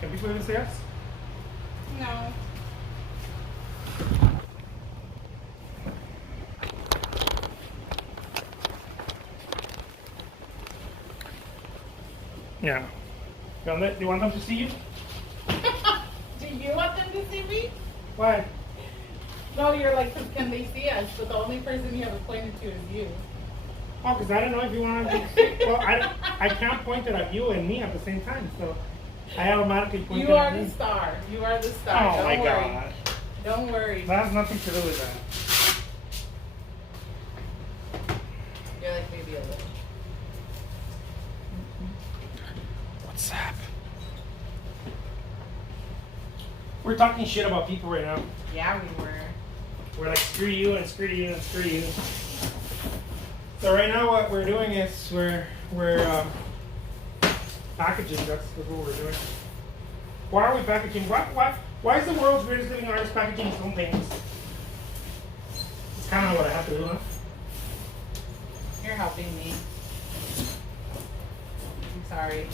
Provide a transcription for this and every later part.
Can people even see us? No. Yeah. Do you want them to see you? Do you want them to see me? Why? No, you're like, 'cause can they see us? But the only person you haven't pointed to is you. Oh, because I don't know if you want to see. Well, I can't point it at you and me at the same time, so I automatically point it You at are me. the star. You are the star. Oh Don't my worry. God. Don't worry. That has nothing to do with that. You're like maybe a little. What's up? We're talking shit about people right now. Yeah, we were. We're like, screw you and screw you and screw you. So right now what we're doing is we're packaging. That's what we're doing. Why are we packaging? Why is the world's greatest living artist packaging his own things? It's kind of what I have to do, huh? You're helping me. I'm sorry.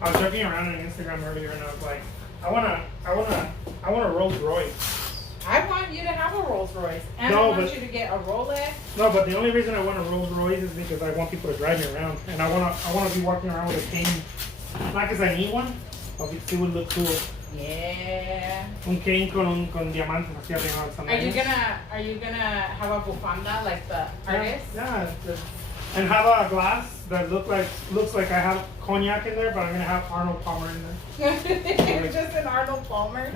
I was joking around on Instagram earlier, and I was like, I want a Rolls Royce. I want you to have a Rolls Royce, and No, I want but- you to get a Rolex. No, but the only reason I want a Rolls Royce is because I want people to drive me around, and I want to be walking around with a cane. Not because I need one, but because it would look cool. Yeah. Un cane con diamantes así arriba. Are you gonna have a bufanda like the artist? Yeah. And have a glass that looks like I have cognac in there, but I'm gonna have Arnold Palmer in there. Just an Arnold Palmer.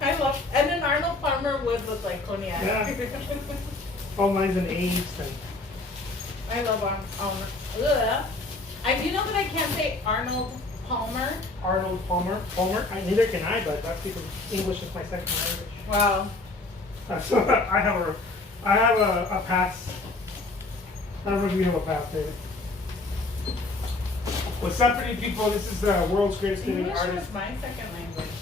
Yeah. And an Arnold Palmer would look like cognac. Yeah. All mine's and aged and. I love Arnold. You know that I can't say Arnold Palmer. Arnold Palmer. Neither can I, but that's because English is my second language. Well, So I have a pass. I don't know if you have a pass, David. What's up, pretty people? This is the world's greatest living English artist is my second language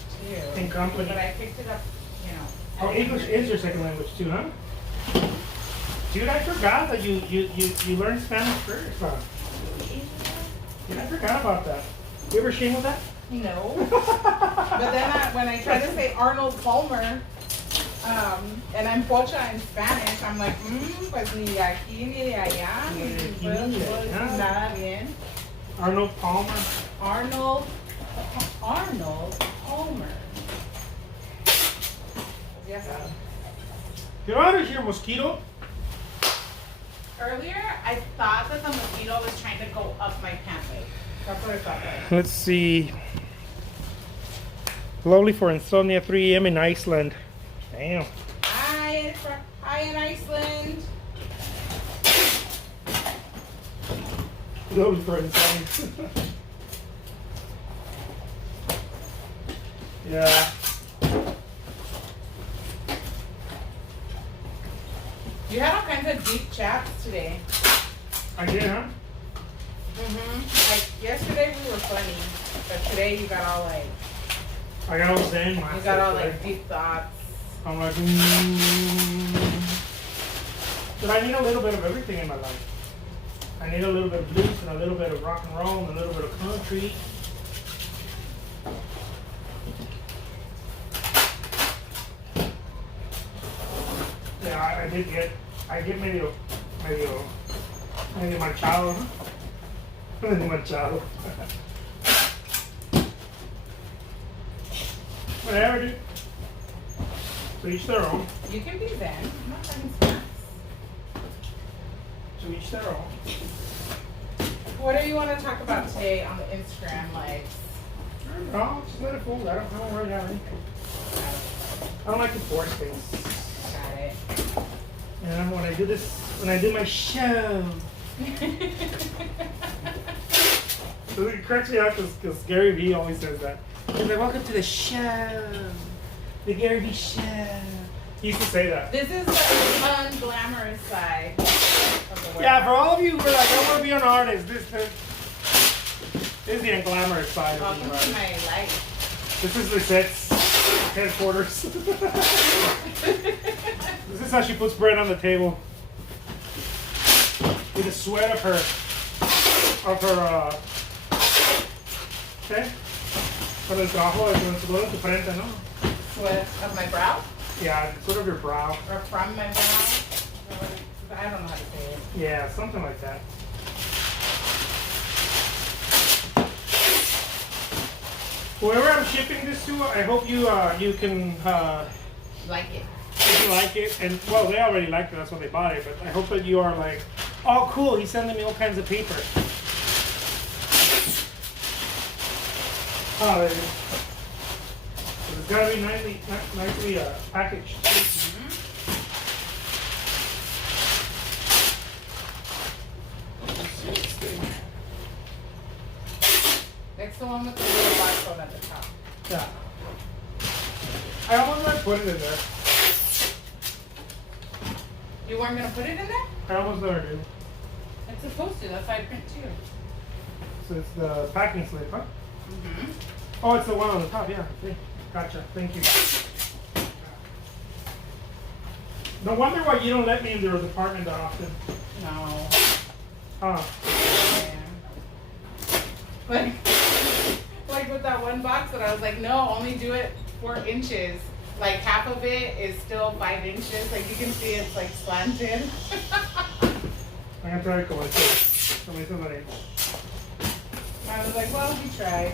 too. in company. But I picked it up, you know. Oh, English is your second language too, huh? Dude, I forgot that you learned Spanish first, huh? Dude, I forgot about that. You ever ashamed of that? No. But then when I try to say Arnold Palmer, and I'm pocha in Spanish, I'm like, pues ni de aquí ni de allá, Ni de aquí, pues, ni de pues, allá. nada bien. Arnold Palmer. Arnold Palmer. Yes. You know how to hear mosquito? Earlier, I thought that the mosquito was trying to go up my pant leg. That's what I thought. Let's see. Lovely for insomnia, 3 a.m. in Iceland. Damn. Hi in Iceland. Lovely for insomnia. Yeah. You had all kinds of deep chats today. I did, huh? Like yesterday we were funny, but today you got all like, I got all zen. you got all like deep thoughts. I'm like, But I need a little bit of everything in my life. I need a little bit of blues and a little bit of rock and roll and a little bit of country. Yeah, I get medio manchado. Medio manchado. Whatever, dude. To each their own. You can be zen. I'm not having snacks. To each their own. What do you want to talk about today on the Instagram lives? No, just let it fool. I don't really have anything. I don't like to force things. Got it. And when I do my show, so it cracks me up because Gary Vee always says that. He's like, welcome to the show, the Gary Vee show. He used to say that. This is the unglamorous side of the work. Yeah, for all of you who are like, I want to be an artist, this is the unglamorous side of Welcome being an to artist. my life. This is Lizette's headquarters. This is how she puts bread on the table. with the sweat of her, ¿qué? Con el trabajo de tu sudor de tu frente, ¿no? Sweat of my brow? Yeah, the sweat of your brow. Or from my brow? I don't know how to say it. Yeah, something like that. Whoever I'm shipping this to, I hope you can Like it. if you like it, and well, they already liked it, that's why they bought it. But I hope that you are like, oh, cool, he's sending me all kinds of paper. Oh, there it is. So it's gotta be nicely packaged. Mm-hmm. Let's see this thing. It's the one with the little barcode at the top. Yeah. I almost like put it in there. You weren't gonna put it in there? I almost never do. It's supposed to. That's why I print too. So it's the packing slip, huh? Mm-hmm. Oh, it's the one on the top, yeah. Okay. Gotcha. Thank you. No wonder why you don't let me in your department that often. No. Huh. Yeah. Like with that one box that I was like, no, only do it 4 inches. Like half of it is still 5 inches. Like you can see it's like slanted. I'm gonna try to go like this. Somebody said that. I was like, well, you tried.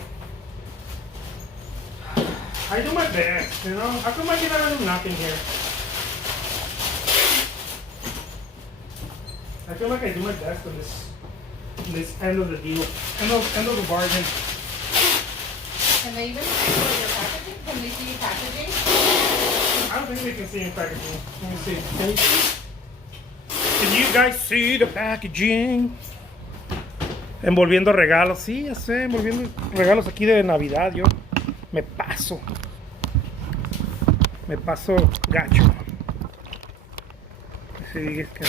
I do my best, you know? How come I get out of nothing here? I feel like I do my best on this end of the deal. End of the bargain. Can they even see your packaging? Can they see your packaging? I don't think they can see any packaging. Let me see. Can you see? Can you guys see the packaging? Envolviendo regalos. Sí, ya sé, envolviendo regalos aquí de Navidad. Yo me paso. Me paso gacho. Sí, es que...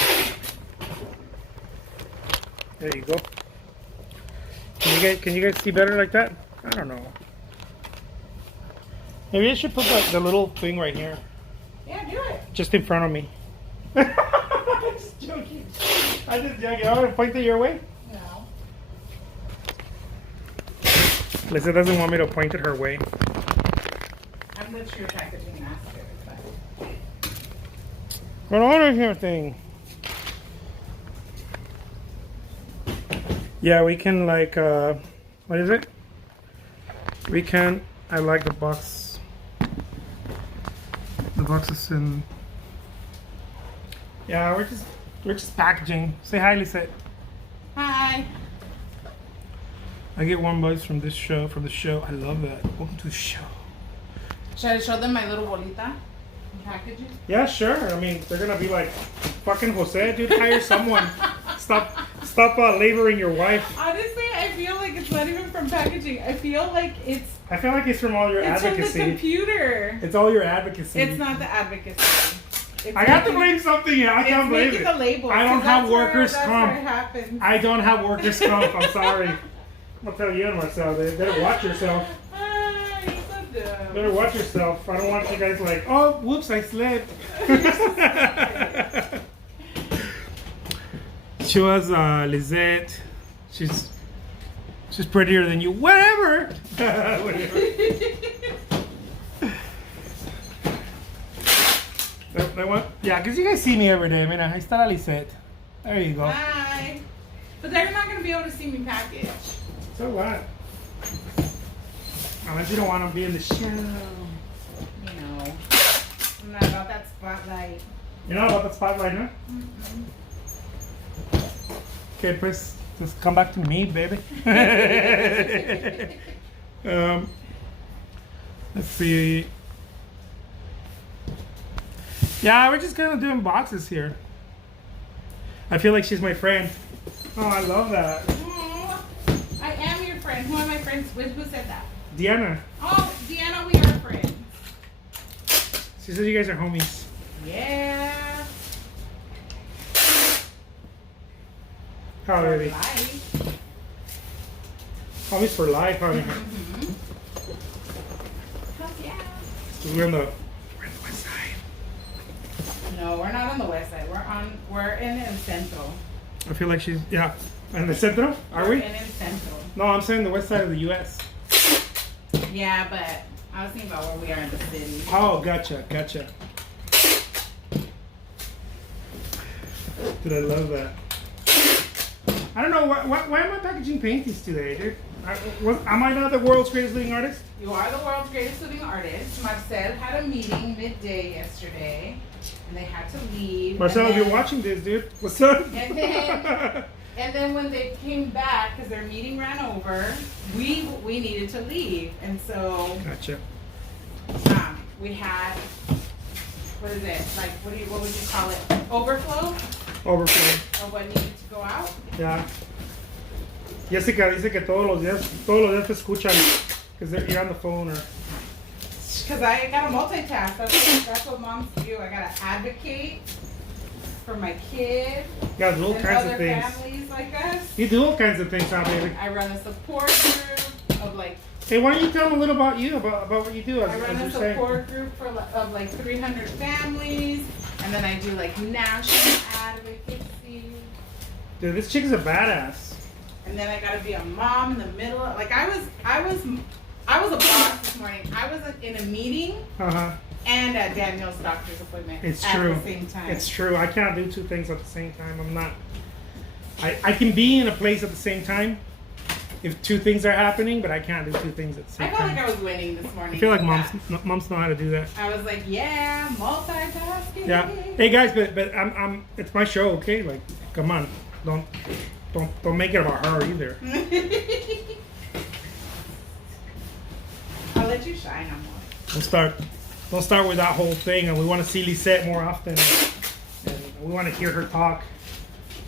There you go. Can you guys see better like that? I don't know. Maybe I should put the little thing right here. Yeah, do it. Just in front of me. I'm just joking. I'm just joking. I want to point it your way. No. Lizette doesn't want me to point it her way. I'm the true packaging master. But... What on here thing? Yeah, we can like, what is it? We can, I like the box. The box is in, yeah, we're just packaging. Say hi, Lizette. Hi. I get warm bugs from the show. I love that. Welcome to the show. Should I show them my little bolita packaging? Yeah, sure. I mean, they're gonna be like, fucking Jose, dude, hire someone. Stop laboring your wife. Honestly, I feel like it's not even from packaging. I feel like it's from all your advocacy. It's from the computer. It's all your advocacy. It's not the advocacy. I got to blame something here. I can't blame it. The label. I don't have workers' comp. I don't have workers' comp. I'm sorry. I'll tell you and myself. They better watch yourself. You're so dumb. Better watch yourself. I don't want you guys like, oh, whoops, I slipped. She was Lizette. She's prettier than you. Whatever. Whatever. That one? Yeah, because you guys see me every day. Mira, ahí está la Lizette. There you go. Bye. But they're not going to be able to see me package. So what? Unless you don't want to be in the show. You know. I'm not about that spotlight. You're not about the spotlight, huh? Mm-mm. Okay, pues, just come back to me, baby. Let's see. Yeah, we're just kind of doing boxes here. I feel like she's my friend. Oh, I love that. Aww. I am your friend. Who are my friends with? Who said that? Deanna. Oh, Deanna, we are friends. She said you guys are homies. Yeah. How For baby? life. Homies for life, honey. Mm-hmm. Hell yeah. We're on the west side. No, we're not on the west side. We're in El Centro. I feel like she's, yeah. And the Centro, are we? And in Central. No, I'm saying the west side of the U.S. Yeah, but I was thinking about where we are in the city. Oh, gotcha. Dude, I love that. I don't know, why am I packaging paintings today, dude? Am I not the world's greatest living artist? You are the world's greatest living artist. Marcel had a meeting midday yesterday, and they had to leave. Marcel, if you're watching this, dude, what's up? And then when they came back, because their meeting ran over, we needed to leave, and so Gotcha. We had, what is it? Like, what would you call it? Overflow of what needed to go out. Yeah. Jessica dice que todos los días te escuchan, because you're on the phone or. Because I gotta multitask. That's what moms do. I gotta advocate for my kid. You gotta do all and kinds other of things. families like us. You do all kinds of things, huh, baby? I run a support group of like. Hey, why don't you tell them a little about you, about what you do? I run a support group of like 300 families, and then I do like national advocacy. Dude, this chick is a badass. And then I gotta be a mom in the middle. Like I was a boss this morning. I was in a meeting and at Daniel's doctor's appointment It's at true. the same time. It's true. I can't do two things at the same time. I'm not. I can be in a place at the same time if two things are happening, but I can't do two things at the same I felt time. like I was winning this morning. I feel like moms know how to do that. I was like, yeah, multitasking. Yeah. Hey guys, but I'm it's my show, okay? Like, come on, don't make it about her either. I'll let you shine on more. Don't start with that whole thing, and we want to see Lizette more often, and we want to hear her talk,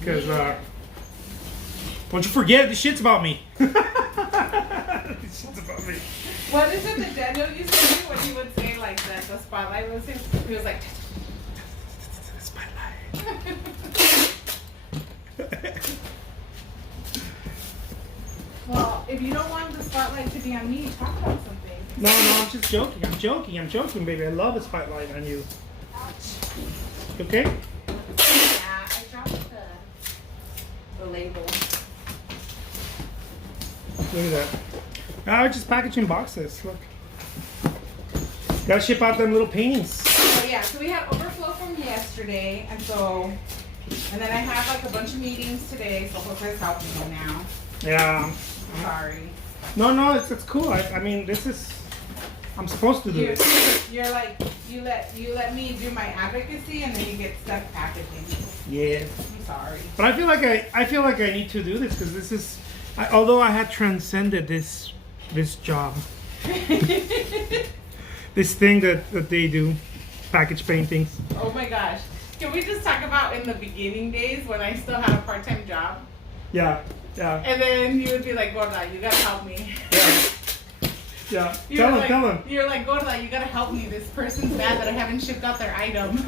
because don't you forget, this shit's about me. This shit's about me. What is it that Daniel used to do when he would say like that the spotlight was his? He was like, Spotlight. well, if you don't want the spotlight to be on me, talk about something. No, I'm just joking. I'm joking, baby. I love a spotlight on you. Okay? Yeah, I dropped the label. Look at that. I was just packaging boxes. Look. Gotta ship out them little paintings. So yeah, so we had overflow from yesterday, and then I have like a bunch of meetings today, so Jose's helping me now. Yeah. Sorry. No, it's cool. I mean, I'm supposed to do it. You're like, you let me do my advocacy, and then you get stuck packaging. Yeah. I'm sorry. But I feel like I need to do this, because this is, although I had transcended this job, this thing that they do, package paintings. Oh my gosh. Can we just talk about in the beginning days when I still had a part-time job? Yeah. And then you would be like, Gorda, you gotta help me. Yeah. Tell him. You're like, Gorda, you gotta help me. This person's mad that I haven't shipped out their item.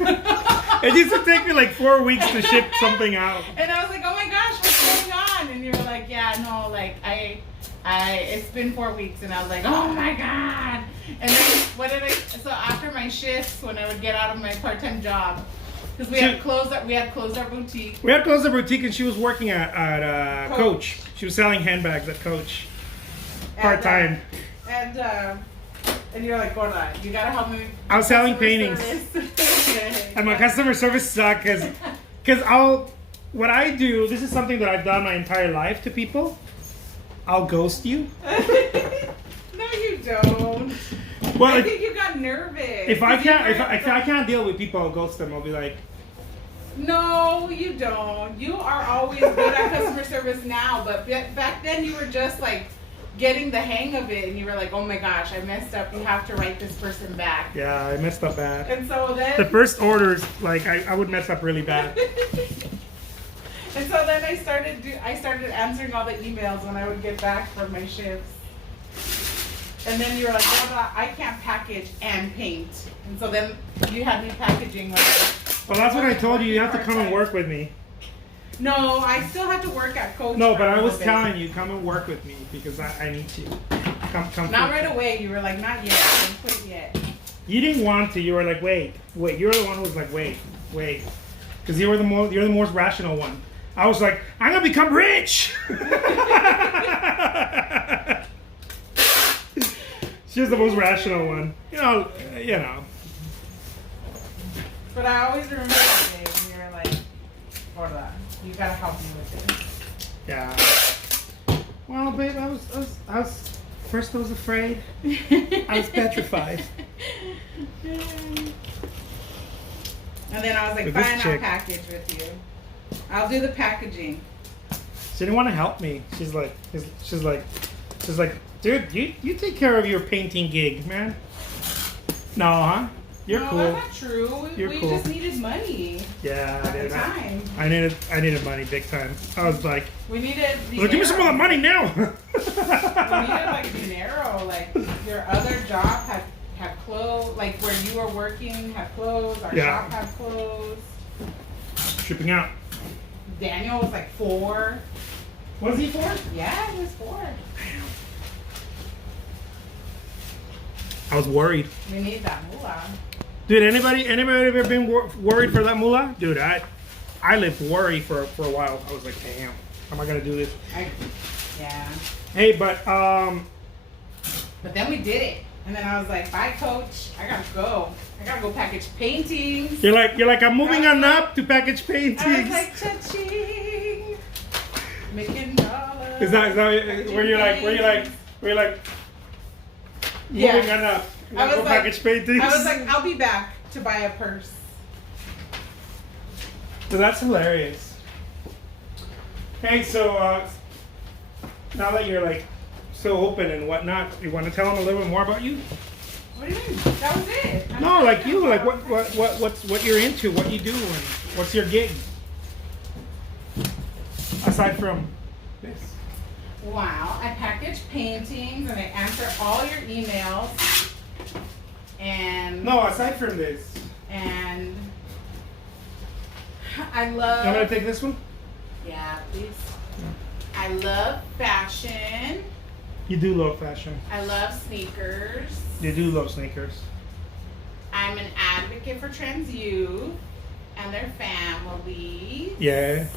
It used to take me like 4 weeks to ship something out. And I was like, oh my gosh, what's going on? And you were like, yeah, no, like it's been 4 weeks. And I was like, oh my God. And then so after my shifts, when I would get out of my part-time job, because we had closed our boutique. We had closed the boutique, and she was working at Coach. She was selling handbags at Coach. Part-time. And you're like, Gorda, you gotta help me. I was selling paintings. And my customer service sucked, because what I do, this is something that I've done my entire life to people. I'll ghost you. No, you don't. Well, I think you got nervous. If I can't deal with people, I'll ghost them. I'll be like, no, you don't. You are always good at customer service now, but back then you were just like getting the hang of it, and you were like, oh my gosh, I messed up. You have to write this person back. yeah, I messed up bad. And so then The first orders, like I would mess up really bad. And so then I started answering all the emails when I would get back from my shifts. And then you were like, well, I can't package and paint. And so then you had me packaging. Well, that's what I told you. You have to come and work with me. No, I still have to work at Coach. No, but I was telling you, come and work with me, because I need to. Come. Not right away. You were like, not yet. Don't quit yet. You didn't want to. You were like, wait. You're the one who was like, wait. Because you're the most rational one. I was like, I'm gonna become rich. She's the most rational one. You know. But I always remember that day when you were like, Gorda, you gotta help me with this. Yeah. Well, babe, I was first I was afraid. I was petrified. And then I was like, fine, I'll package with you. I'll do the packaging. She didn't want to help me. She's like, dude, you take care of your painting gig, man. No, huh? You're cool. No, that's not true. We cool. just needed money. Yeah, at the time. I needed money big time. I was like, we needed. Give me some of the money now. We needed like dinero. Like your other job had clothes. Like where you were working had clothes. Our shop had clothes. Shipping out. Daniel was like 4. Was he 4? Yeah, he was 4. I was worried. We need that moolah. Dude, anybody ever been worried for that moolah? Dude, I lived worry for a while. I was like, damn, how am I gonna do this? Yeah. Hey, but then we did it, and then I was like, bye, coach. I gotta go package paintings. You're like, I'm moving on up to package paintings. I was like, cha-ching, making dollars. Is that where you're like moving on up? I was like, package paintings. I was like, I'll be back to buy a purse. So that's hilarious. Hey, so now that you're like so open and whatnot, you want to tell them a little bit more about you? What do you mean? That was it. No, like you, like what you're into, what you do, and what's your gig aside from this. Wow, I package paintings and I answer all your emails. And no, aside from this. And I love. You want me to take this one? Yeah, please. I love fashion. You do love fashion. I love sneakers. You do love sneakers. I'm an advocate for trans youth and their families. Yeah.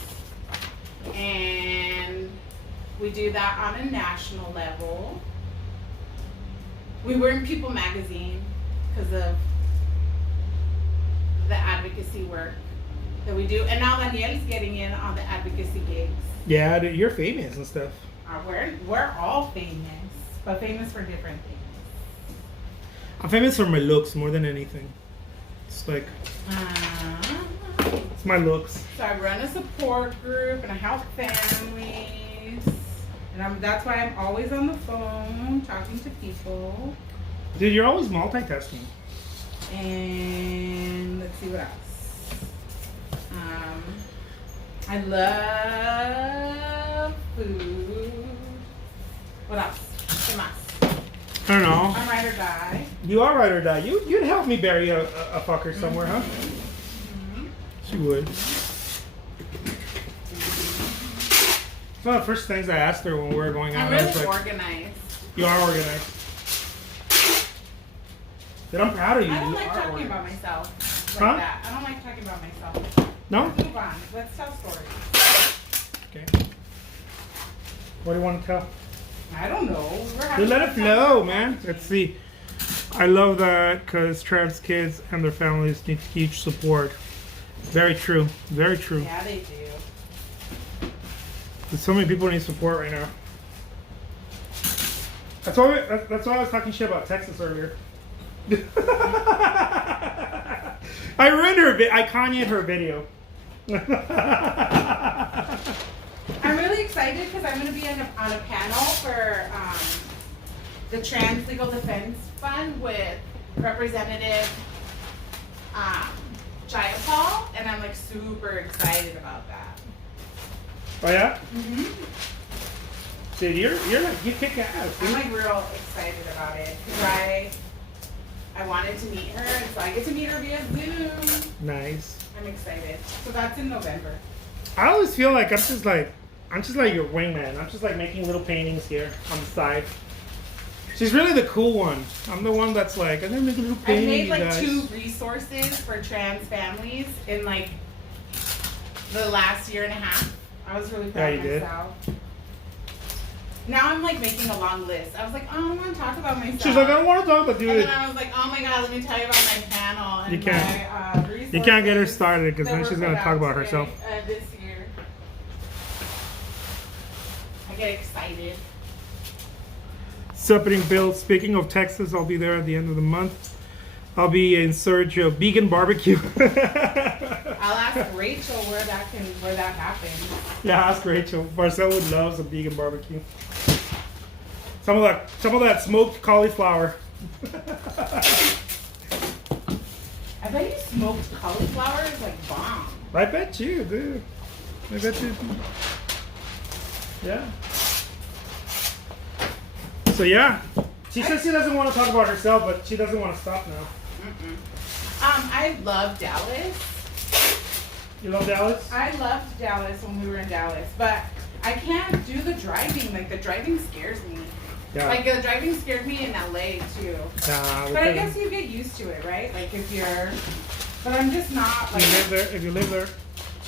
And we do that on a national level. We were in People magazine because of the advocacy work that we do. And now Daniel's getting in on the advocacy gigs. Yeah, dude, you're famous and stuff. We're all famous, but famous for different things. I'm famous for my looks more than anything. It's like, it's my looks. So I run a support group and I help families. And that's why I'm always on the phone talking to people. Dude, you're always multitasking. And let's see what else. I love food. What else? ¿Qué más? I don't know. I'm ride or die. You are ride or die. You'd help me bury a fucker somewhere, huh? Mm-hmm. She would. It's one of the first things I asked her when we were going out. I'm really organized. You are organized. Dude, I'm proud of you. I don't You like are talking organized. about myself like Huh? that. I don't like talking about myself. No? Let's move on. Let's tell stories. Okay. What do you want to tell? I don't know. Dude, let it flow, man. Let's see. I love that because trans kids and their families need huge support. Very true. Very true. Yeah, they do. There's so many people need support right now. That's why I was talking shit about Texas earlier. I ruined her I Kanye'd her video. I'm really excited because I'm going to be on a panel for the Trans Legal Defense Fund with Representative Jayapal, and I'm like super excited about that. Oh yeah? Mm-hmm. Dude, you're like, you kick ass. I'm like real excited about it because I wanted to meet her, and so I get to meet her via Zoom. Nice. I'm excited. So that's in November. I always feel like I'm just like your wingman. I'm just like making little paintings here on the side. She's really the cool one. I'm the one that's like, I'm gonna make a little I painting. made like guys. 2 resources for trans families in like the last year and a half. I was really proud of did. myself. Now I'm like making a long list. I was like, oh, I want to talk about myself. She's like, I don't want to talk about And dude. then I was like, oh my god, let me tell you about my panel and You can't. my resources. You can't get her started because that then were she's put gonna out talk about today, herself. This year. I get excited. Separating Bill. Speaking of Texas, I'll be there at the end of the month. I'll be in search of vegan barbecue. I'll ask Rachel where that happens. Yeah, ask Rachel. Marcel would love some vegan barbecue. Some of that smoked cauliflower. I bet you smoked cauliflower is like bomb. I bet you, dude. I bet you. Yeah. So yeah, she says she doesn't want to talk about herself, but she doesn't want to stop now. I love Dallas. You love Dallas? I loved Dallas when we were in Dallas, but I can't do the driving. Like the driving scares me. Yeah. Like the driving scared me in LA too. Nah, But I guess you get used to it, right? Like if you're, but I'm just not like. You live there. If you live there.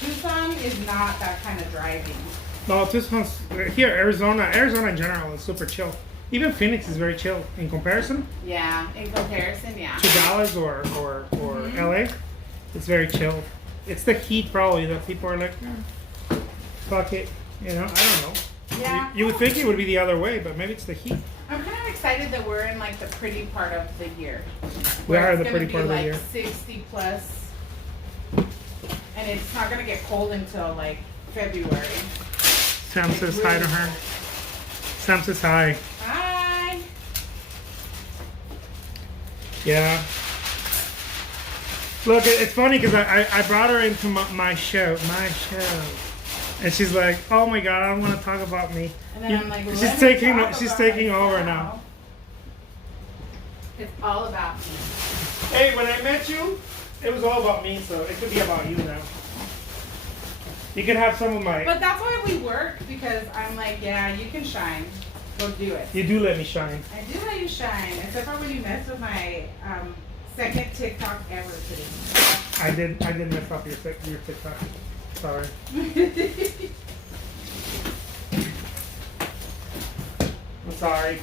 Tucson is not that kind of driving. No, Tucson's here. Arizona in general is super chill. Even Phoenix is very chill in comparison Yeah, in comparison, yeah. to Dallas or LA. It's very chill. It's the heat probably that people are like, fuck it. You know, I don't know. Yeah. You would think it would be the other way, but maybe it's the heat. I'm kind of excited that we're in like the pretty part of the year. We Where are it's the gonna pretty be part of the like year. 60 plus, and it's not gonna get cold until like February. Sam says hi to her. Sam says hi. Hi. Yeah. Look, it's funny because I brought her into my show. And she's like, oh my god, I don't want to talk about me. And then I'm like, well, she's taking over now. It's all about me. Hey, when I met you, it was all about me, so it could be about you now. You can have some of my. But that's why we work, because I'm like, yeah, you can shine. Go do it. You do let me shine. I do let you shine, except for when you messed with my second TikTok ever today. I did mess up your TikTok. Sorry. I'm sorry.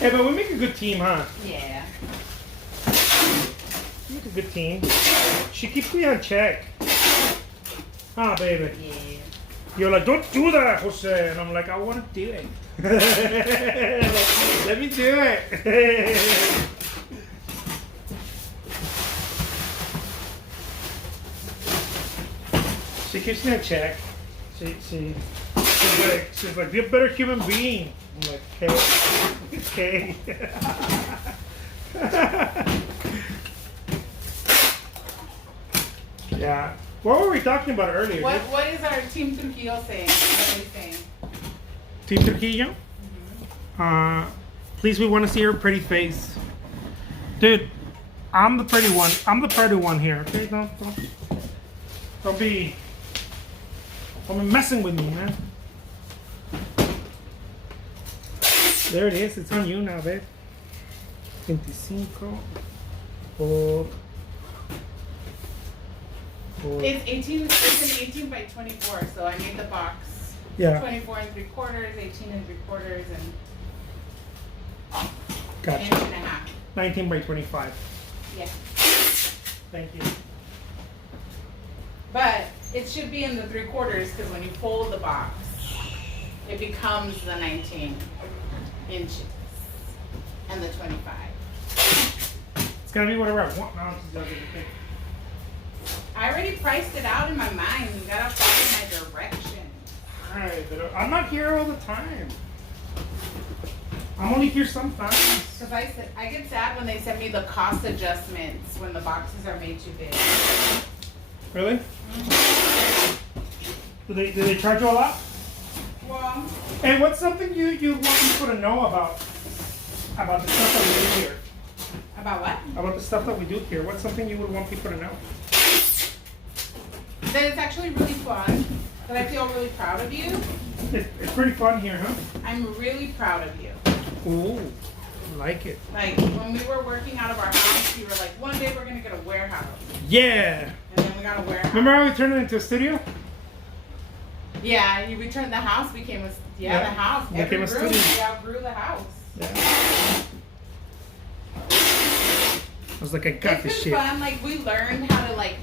Hey, but we make a good team, huh? Yeah. We make a good team. She keeps me on check. Huh, baby? Yeah. You're like, don't do that, Jose. And I'm like, I want to do it. Let me do it. She keeps me in check. She's like, be a better human being. I'm like, okay. Yeah. What were we talking about earlier? What is our Team Trujillo saying? What are they saying? Team Trujillo? Please, we want to see her pretty face. Dude, I'm the pretty one. I'm the pretty one here. Okay, don't be messing with me, man. There it is. It's on you now, babe. 25. Hold. It's 18. It's an 18 by 24. So I made the box. Yeah. 24 and 3/4, 18 and 3/4, and Gotcha. inch and a half. 19 by 25. Yeah. Thank you. But it should be in the 3/4 because when you fold the box, it becomes the 19 inches and the 25. It's gonna be whatever I want now. I already priced it out in my mind. You gotta follow my direction. Alright, but I'm not here all the time. I'm only here sometimes. Because I get sad when they send me the cost adjustments when the boxes are made too big. Really? Do they charge you a lot? Well, And what's something you want people to know about the stuff that we do here? about what? About the stuff that we do here. What's something you would want people to know? That it's actually really fun. That I feel really proud of you. It's pretty fun here, huh? I'm really proud of you. Ooh. like it. Like when we were working out of our house, we were like, one day we're gonna get a warehouse. Yeah. And then we got a warehouse. Remember how we turned it into a studio? Yeah, we turned the house became a the house. Became a studio. We outgrew the house. Yeah. I was like, I got this shit. It's been fun. Like we learned how to like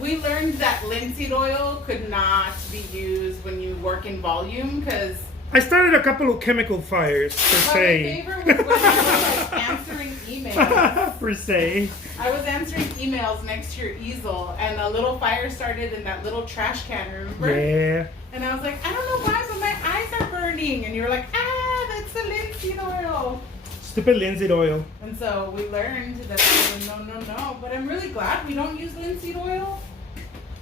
we learned that linseed oil could not be used when you work in volume because. I started a couple of chemical fires, per se. My favorite was when I was like answering emails. Per se. I was answering emails next to your easel, and a little fire started in that little trash can, remember? Yeah. And I was like, I don't know why, but my eyes are burning. And you were like, that's the linseed oil. Stupid linseed oil. And so we learned that no. But I'm really glad we don't use linseed oil.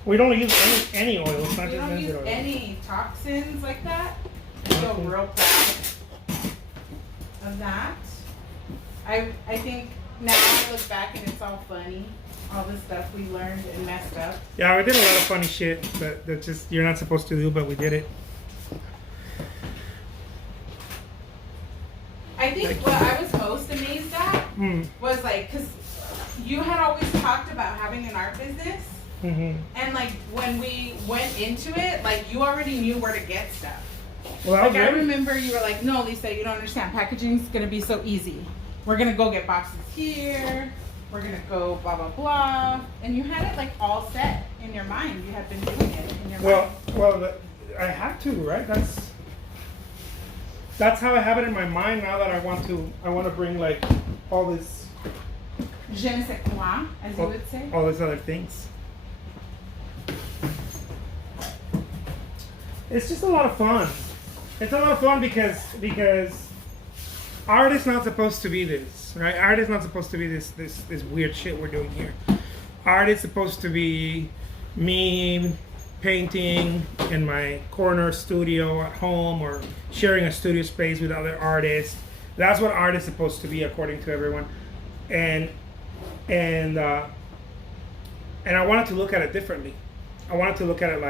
We don't use any oil. It's not We just don't linseed use oil. any toxins like that. I feel real proud of that. I think now I look back and it's all funny. All the stuff we learned and messed up. Yeah, we did a lot of funny shit that just you're not supposed to do, but we did it. I think what I was most amazed at was like, because you had always talked about having an art business. Mm-hmm. And like when we went into it, like you already knew where to get stuff. Well, Like I remember you were like, no, Lisa, you don't understand. Packaging's gonna be so easy. We're gonna go get boxes here. We're gonna go blah blah blah. And you had it like all set in your mind. You had been doing it in your mind. Well, I have to, right? That's how I have it in my mind now that I want to bring like all this. Je ne sais quoi, as you would say. All these other things. It's just a lot of fun. It's a lot of fun because art is not supposed to be this, right? Art is not supposed to be this weird shit we're doing here. Art is supposed to be me painting in my corner studio at home or sharing a studio space with other artists. That's what art is supposed to be according to everyone. And I wanted to look at it differently. I wanted to look at it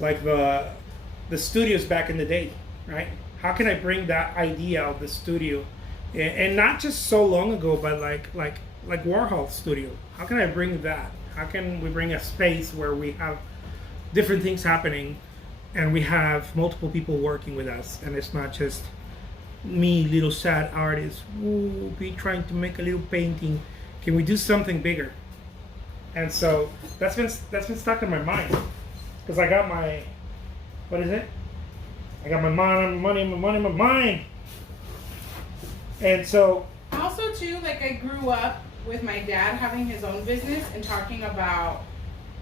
like the studios back in the day, right? How can I bring that idea of the studio, and not just so long ago, but like Warhol's studio? How can I bring that? How can we bring a space where we have different things happening, and we have multiple people working with us, and it's not just me, little sad artist, be trying to make a little painting. Can we do something bigger? And so that's been stuck in my mind because I got my. What is it? I got my money in my mind. And so... Also, too, like, I grew up with my dad having his own business and talking about,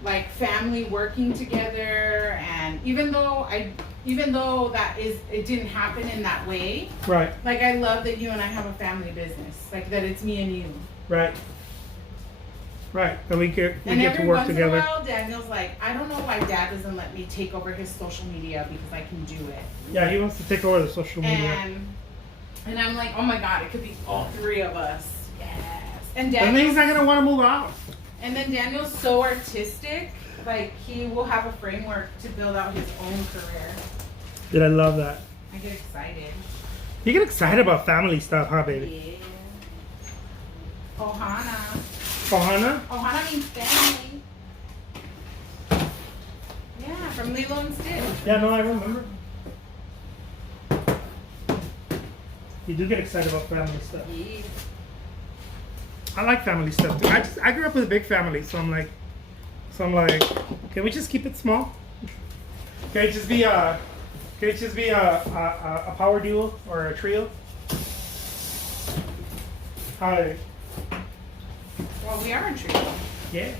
like, family working together. And even though it didn't happen in that way. Right. Like, I love that you and I have a family business. Like, that it's me and you. Right. Right, and we get to work together. And every once in a while, Daniel's like, I don't know why Dad doesn't let me take over his social media because I can do it. Yeah, he wants to take over the social media. And I'm like, oh my God, it could be all three of us. Yes. And then he's not gonna want to move out. And then Daniel's so artistic, like he will have a framework to build out his own career. Dude, I love that. I get excited. You get excited about family stuff, huh, baby? Yeah. Ohana. Ohana? Ohana means family. Yeah, from Lilo and Stitch. Yeah, no, I remember. You do get excited about family stuff. Yeah. I like family stuff too. I grew up with a big family, so I'm like, can we just keep it small? Can it just be a power duo or a trio? Hi. Well, we are a trio. Yeah.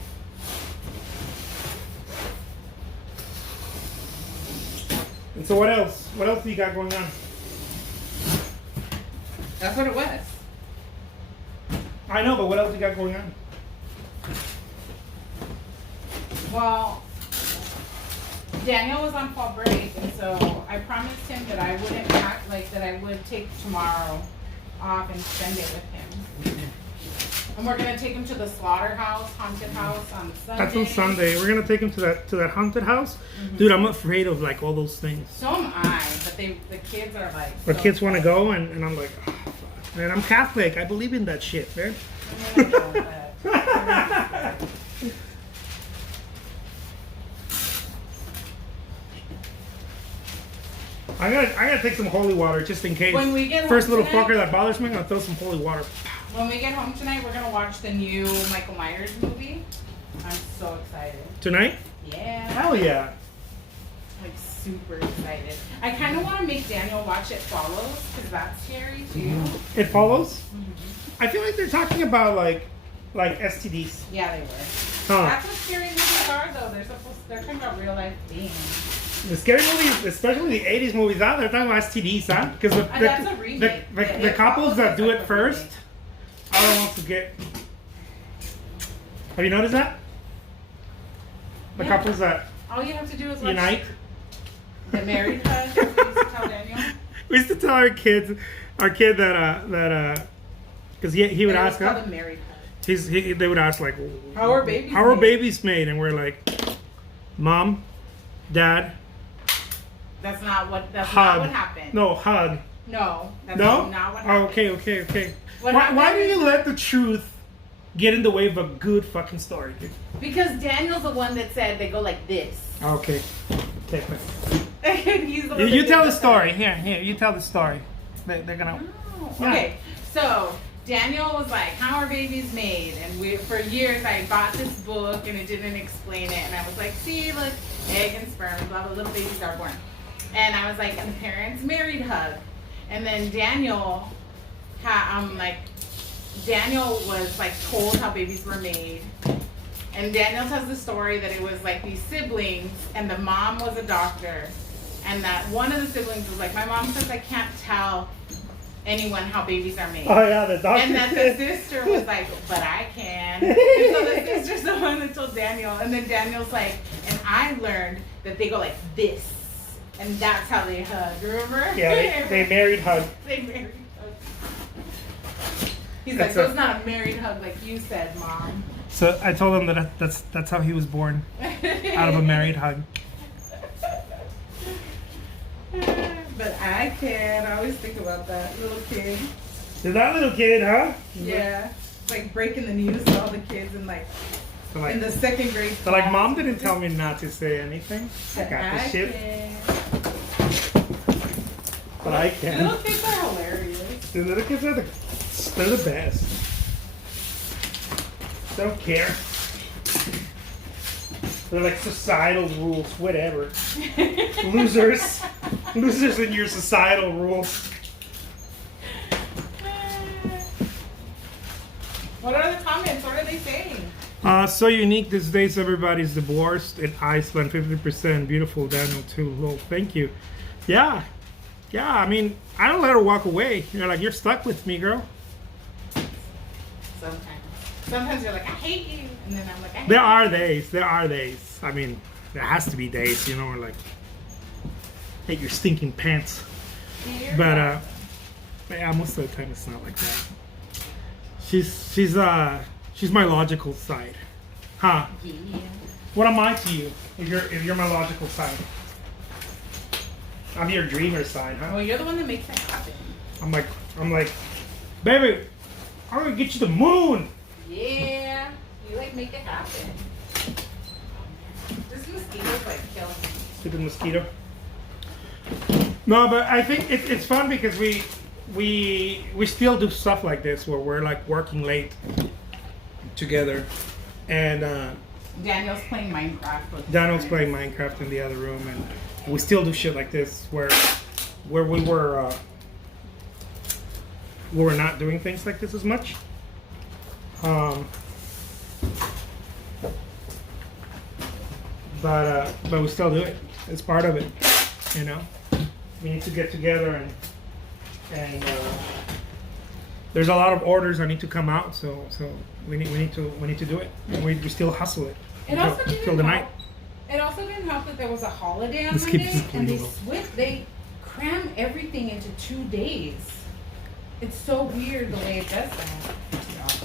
And so what else? What else do you got going on? That's what it was. I know, but what else you got going on? Well, Daniel was on fall break, and so I promised him that I wouldn't pack, like that I would take tomorrow off and spend it with him. And we're gonna take him to the slaughterhouse, haunted house on Sunday. That's on Sunday. We're gonna take him to that haunted house. Mm-hmm. Dude, I'm afraid of like all those things. So am I, but the kids are like. The kids want to go, and I'm like, oh, fuck. Man, I'm Catholic. I believe in that shit, man. I mean, I know, but- I gotta take some holy water just in case. When we get First home little tonight- fucker that bothers me, I'm gonna throw some holy water. When we get home tonight, we're gonna watch the new Michael Myers movie. I'm so excited. Tonight? Yeah. Hell yeah. Like super excited. I kind of want to make Daniel watch It Follows because that's scary too. It follows? I feel like they're talking about like STDs. Yeah, they were. Huh. That's what scary movies are, though. They're talking about real life things. The scary movies, especially the 80s movies, they're talking about STDs, huh? Because That's a remake. the couples that do it first, I don't want to get. Have you noticed that? The Yeah. couples that All you have to do is watch unite. The Married Hug. We used to tell Daniel. We used to tell our kid that because he would It was ask called us. The Married Hug. They would ask like, How are babies How are made?" babies made? And we're like, Mom, Dad, That's not what hug. happened. No, hug. No, that's No? not what Oh, happened. okay. What Why do happened you is- let the truth get in the way of a good fucking story, dude? Because Daniel's the one that said they go like this. Okay. Okay. He's the one You that tell did the that. story. Here, you tell the story. They're gonna. Oh, Yeah. okay, so Daniel was like, "How are babies made?" And for years I bought this book and it didn't explain it, and I was like, "See, look, egg and sperm, blah blah, little babies are born." And I was like, "And the parents married hug," and then Daniel, Daniel was like told how babies were made. And Daniel tells the story that it was like these siblings, and the mom was a doctor, and that one of the siblings was like, "My mom says I can't tell anyone how babies are made." Oh yeah, the doctor. And that the sister was like, "But I can." And so the sister's the one that told Daniel, and then Daniel's like, "And I learned that they go like this, and that's how they hug." Remember? Yeah, they married hug. They married hug. He's That's like, "So it's not a married hug like you said, Mom." So I told him that that's how he was born, out of a married hug. But I can. I always think about that little kid. Is that little kid, huh? Yeah. It's like breaking the news to all the kids in like So like, in the second grade. so like class. Mom didn't tell me not to say anything. I But got this shit, can. but I can. Little kids are hilarious. The little kids are they're the best. Don't care. They're like societal rules, whatever. Losers. Losers in your societal rules. What are the comments? What are they saying? So unique these days, everybody's divorced. In Iceland, 50%. Beautiful, Daniel, too. Lol, thank you. Yeah. Yeah, I mean, I don't let her walk away. You're like, you're stuck with me, girl. Sometimes. Sometimes you're like, "I hate you," and then I'm like, "I hate There you." are days. There are days. I mean, there has to be days, you know, where like, hate your stinking pants. Dear But God. yeah, most of the time it's not like that. She's my logical side, huh? Yeah. What am I to you? If you're my logical side, I'm your dreamer side, huh? Well, you're the one that makes that happen. I'm like, baby, I'm gonna get you the moon. Yeah. You like make it happen. This mosquito's like killing me. Stupid mosquito. No, but I think it's fun because we still do stuff like this where we're like working late together, and Daniel's playing Minecraft. With Daniel's playing Minecraft in the other room, and we still do shit like this where we were not doing things like this as much. But we still do it. It's part of it, you know. We need to get together and there's a lot of orders that need to come out, so we need to do it, and we still hustle it It also till didn't the help. night. It also didn't help that there was a holiday on Let's keep Monday, this and clean. they cram everything into 2 days. It's so weird the way it does that.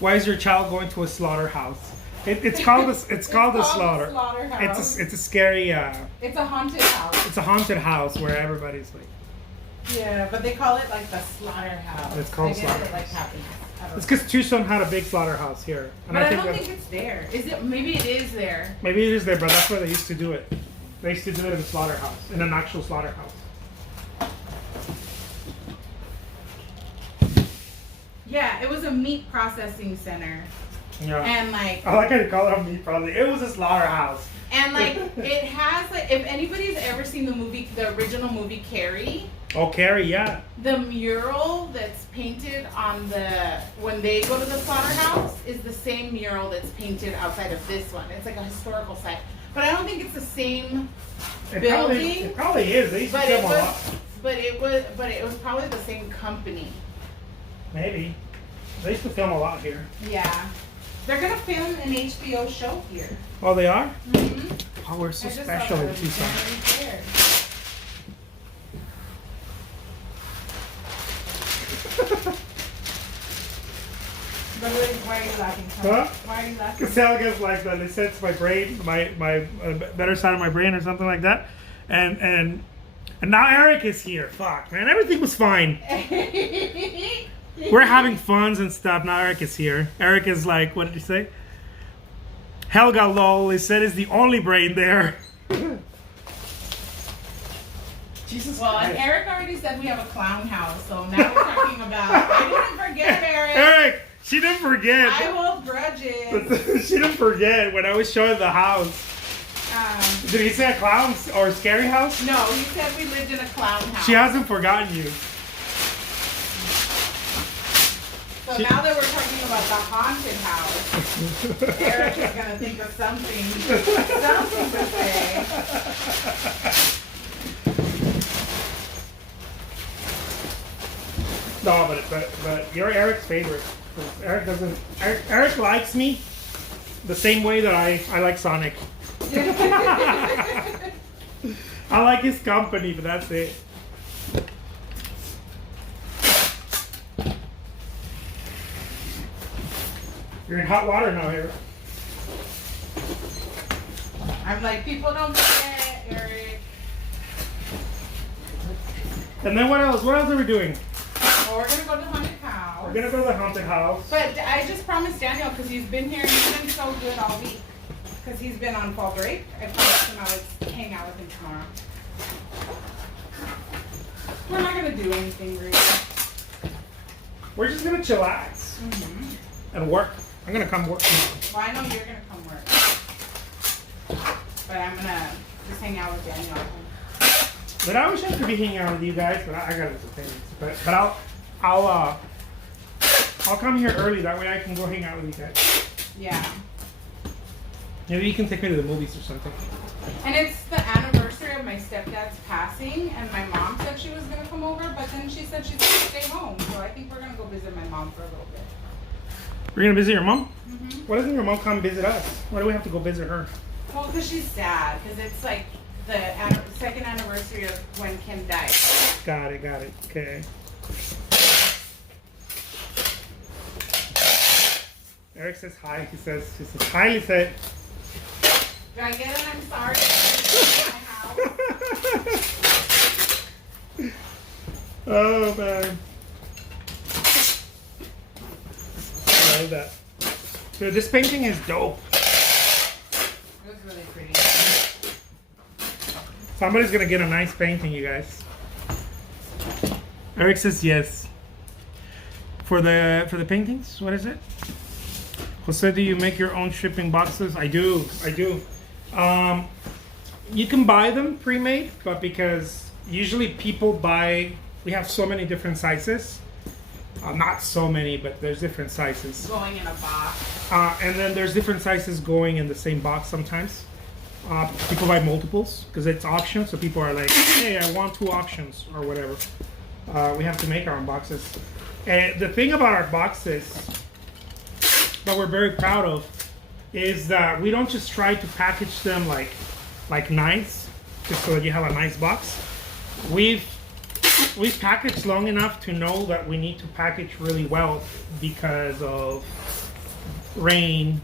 Why is your child going to a slaughterhouse? It's called a slaughter. Slaughterhouse. It's a scary It's a haunted house. it's a haunted house where everybody's like Yeah, but they call it like the slaughterhouse. It's called I guess slaughterhouse. It like happens. I don't It's know. because Tucson had a big slaughterhouse here. And But I think don't that- think it's there. Is it? Maybe it is there. maybe it is there, but that's where they used to do it. They used to do it in a slaughterhouse, in an actual slaughterhouse. Yeah, it was a meat processing center, Yeah. and like, I like how you call it a meat probably. It was a slaughterhouse. it has like, if anybody's ever seen the movie, the original movie Carrie, Oh, Carrie, yeah. the mural that's painted on the when they go to the slaughterhouse is the same mural that's painted outside of this one. It's like a historical site, but I don't think it's the same building. It probably is. They used to But film it a was, lot. but it was probably the same company. Maybe. They used to film a lot here. Yeah, they're gonna film an HBO show here. Oh, they are? Mm-hmm. Oh, we're so I just special thought in that was Tucson. very fair. But why are you laughing? Huh? Why are you laughing? Because Sal gets like the Lizette's my brain, my better side of my brain or something like that. And now Eric is here. Fuck, man. Everything was fine. We're having funs and stuff. Now Eric is here. Eric is like, what did you say? Helga lol. Lisette is the only brain there. Jesus Well, and Christ. Eric already said we have a clown house, so now we're talking about. I didn't forget, Eric. Eric, she didn't forget. I hold grudges. She didn't forget when I was showing the house. Did he say a clown or scary house? No, he said we lived in a clown house. She hasn't forgotten you. So now that we're talking about the haunted house, Eric is gonna think of something to say. No, but you're Eric's favorite. Eric doesn't. Eric likes me the same way that I like Sonic. I like his company, but that's it. You're in hot water now, Eric. I'm like, people don't forget, Eric. And then what else? What else are we doing? Well, we're gonna go to the haunted house. We're gonna go to the haunted house. But I just promised Daniel, because he's been here and he's been so good all week. Because he's been on fall break. I promised him I would hang out with him tomorrow. We're not gonna do anything really. We're just gonna chillax and work. I'm gonna come work tomorrow. Well, I know you're gonna come work. But I'm gonna just hang out with Daniel at home. But I wish I could be hanging out with you guys, but I got other things. But I'll come here early. That way I can go hang out with you guys. Yeah. Maybe you can take me to the movies or something. And it's the anniversary of my stepdad's passing, and my mom said she was gonna come over, but then she said she's gonna stay home. So I think we're gonna go visit my mom for a little bit. We're gonna visit your mom? Mm-hmm. Why doesn't your mom come visit us? Why do we have to go visit her? Well, because she's sad, because it's like the second anniversary of when Kim died. Got it. Okay. Eric says hi. He says hi, Lisette. Do I get it? I'm sorry. It's my house. Oh man. I love that. Dude, this painting is dope. It was really pretty. Somebody's gonna get a nice painting, you guys. Eric says yes. For the paintings, what is it? Jose, do you make your own shipping boxes? I do. You can buy them pre-made, but because usually people buy, we have so many different sizes. Not so many, but there's different sizes. Going in a box. And then there's different sizes going in the same box sometimes. People buy multiples because it's auction, so people are like, hey, I want 2 auctions or whatever. We have to make our own boxes. And the thing about our boxes that we're very proud of is that we don't just try to package them like nice, just so that you have a nice box. We've packaged long enough to know that we need to package really well because of rain,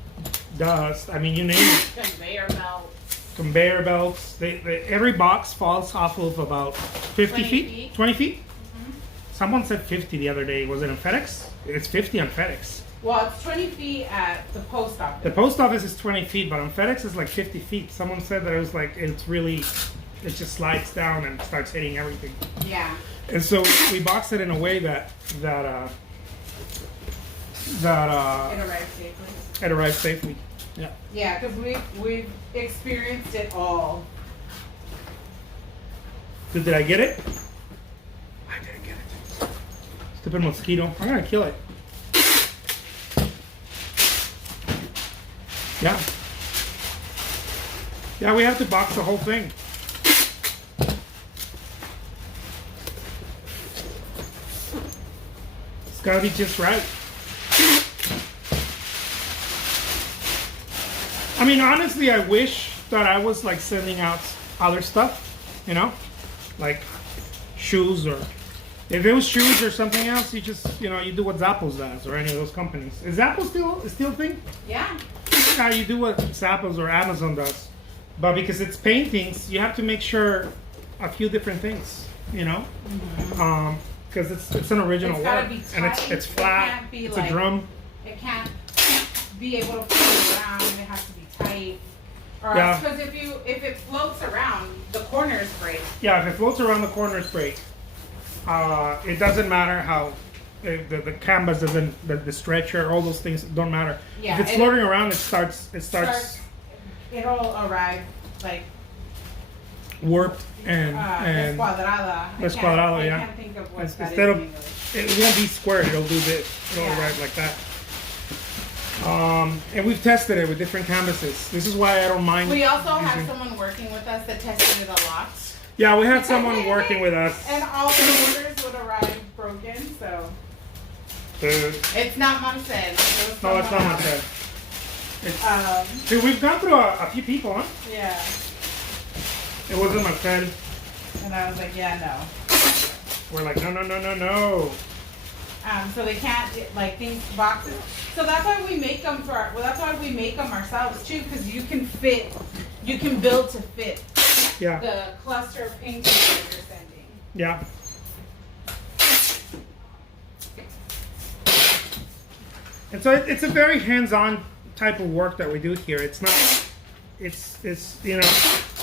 dust. I mean, you name it. Conveyor belt. Conveyor belts. Every box falls off of about 50 20 feet. feet. 20 feet? Someone said 50 the other day. Was it on FedEx? It's 50 on FedEx. Well, it's 20 feet at the post office. The post office is 20 feet, but on FedEx it's like 50 feet. Someone said that it was like, it just slides down and starts hitting everything. Yeah. And so we boxed it in a way that It it arrives safely. Yeah. Yeah, because we've experienced it all. Did I get it? I didn't get it. Stupid mosquito. I'm gonna kill it. Yeah. Yeah, we have to box the whole thing. It's gotta be just right. I mean, honestly, I wish that I was like sending out other stuff, you know, like shoes, or if it was shoes or something else, you just, you know, you do what Zappos does or any of those companies. Is Zappos still a thing? Yeah. Yeah, you do what Zappos or Amazon does, but because it's paintings, you have to make sure a few different things, you know, because it's an original It's work, gotta be and tight. it's flat, It can't be it's like, a drum. It can't be able to float around. It has to be tight. Or Yeah. else, because if it floats around, the corners break. Yeah, if it floats around the corners, break. It doesn't matter how the canvas doesn't, the stretcher, all those things don't matter. Yeah, if it's floating around, it starts It'll arrive like warped and desquadrada. desquadrada, I yeah. can't think of what that is instead in of English. it won't be squared. It'll do this. It'll Yeah. arrive like that. And we've tested it with different canvases. This is why I don't mind. We also have using- someone working with us that tested it a lot. Yeah, we had someone working with us. And all the orders would arrive broken, so it's not Marcel. No, it's not someone Marcel. else. It's, dude, we've gone through a few people, huh? Yeah. It wasn't Marcel. And I was like, yeah, no. We're like, no. So they can't like things boxes. So that's why we make them that's why we make them ourselves too, because you can build to fit Yeah. the cluster of paintings that you're sending. Yeah. And so it's a very hands-on type of work that we do here. It's not, it's you know,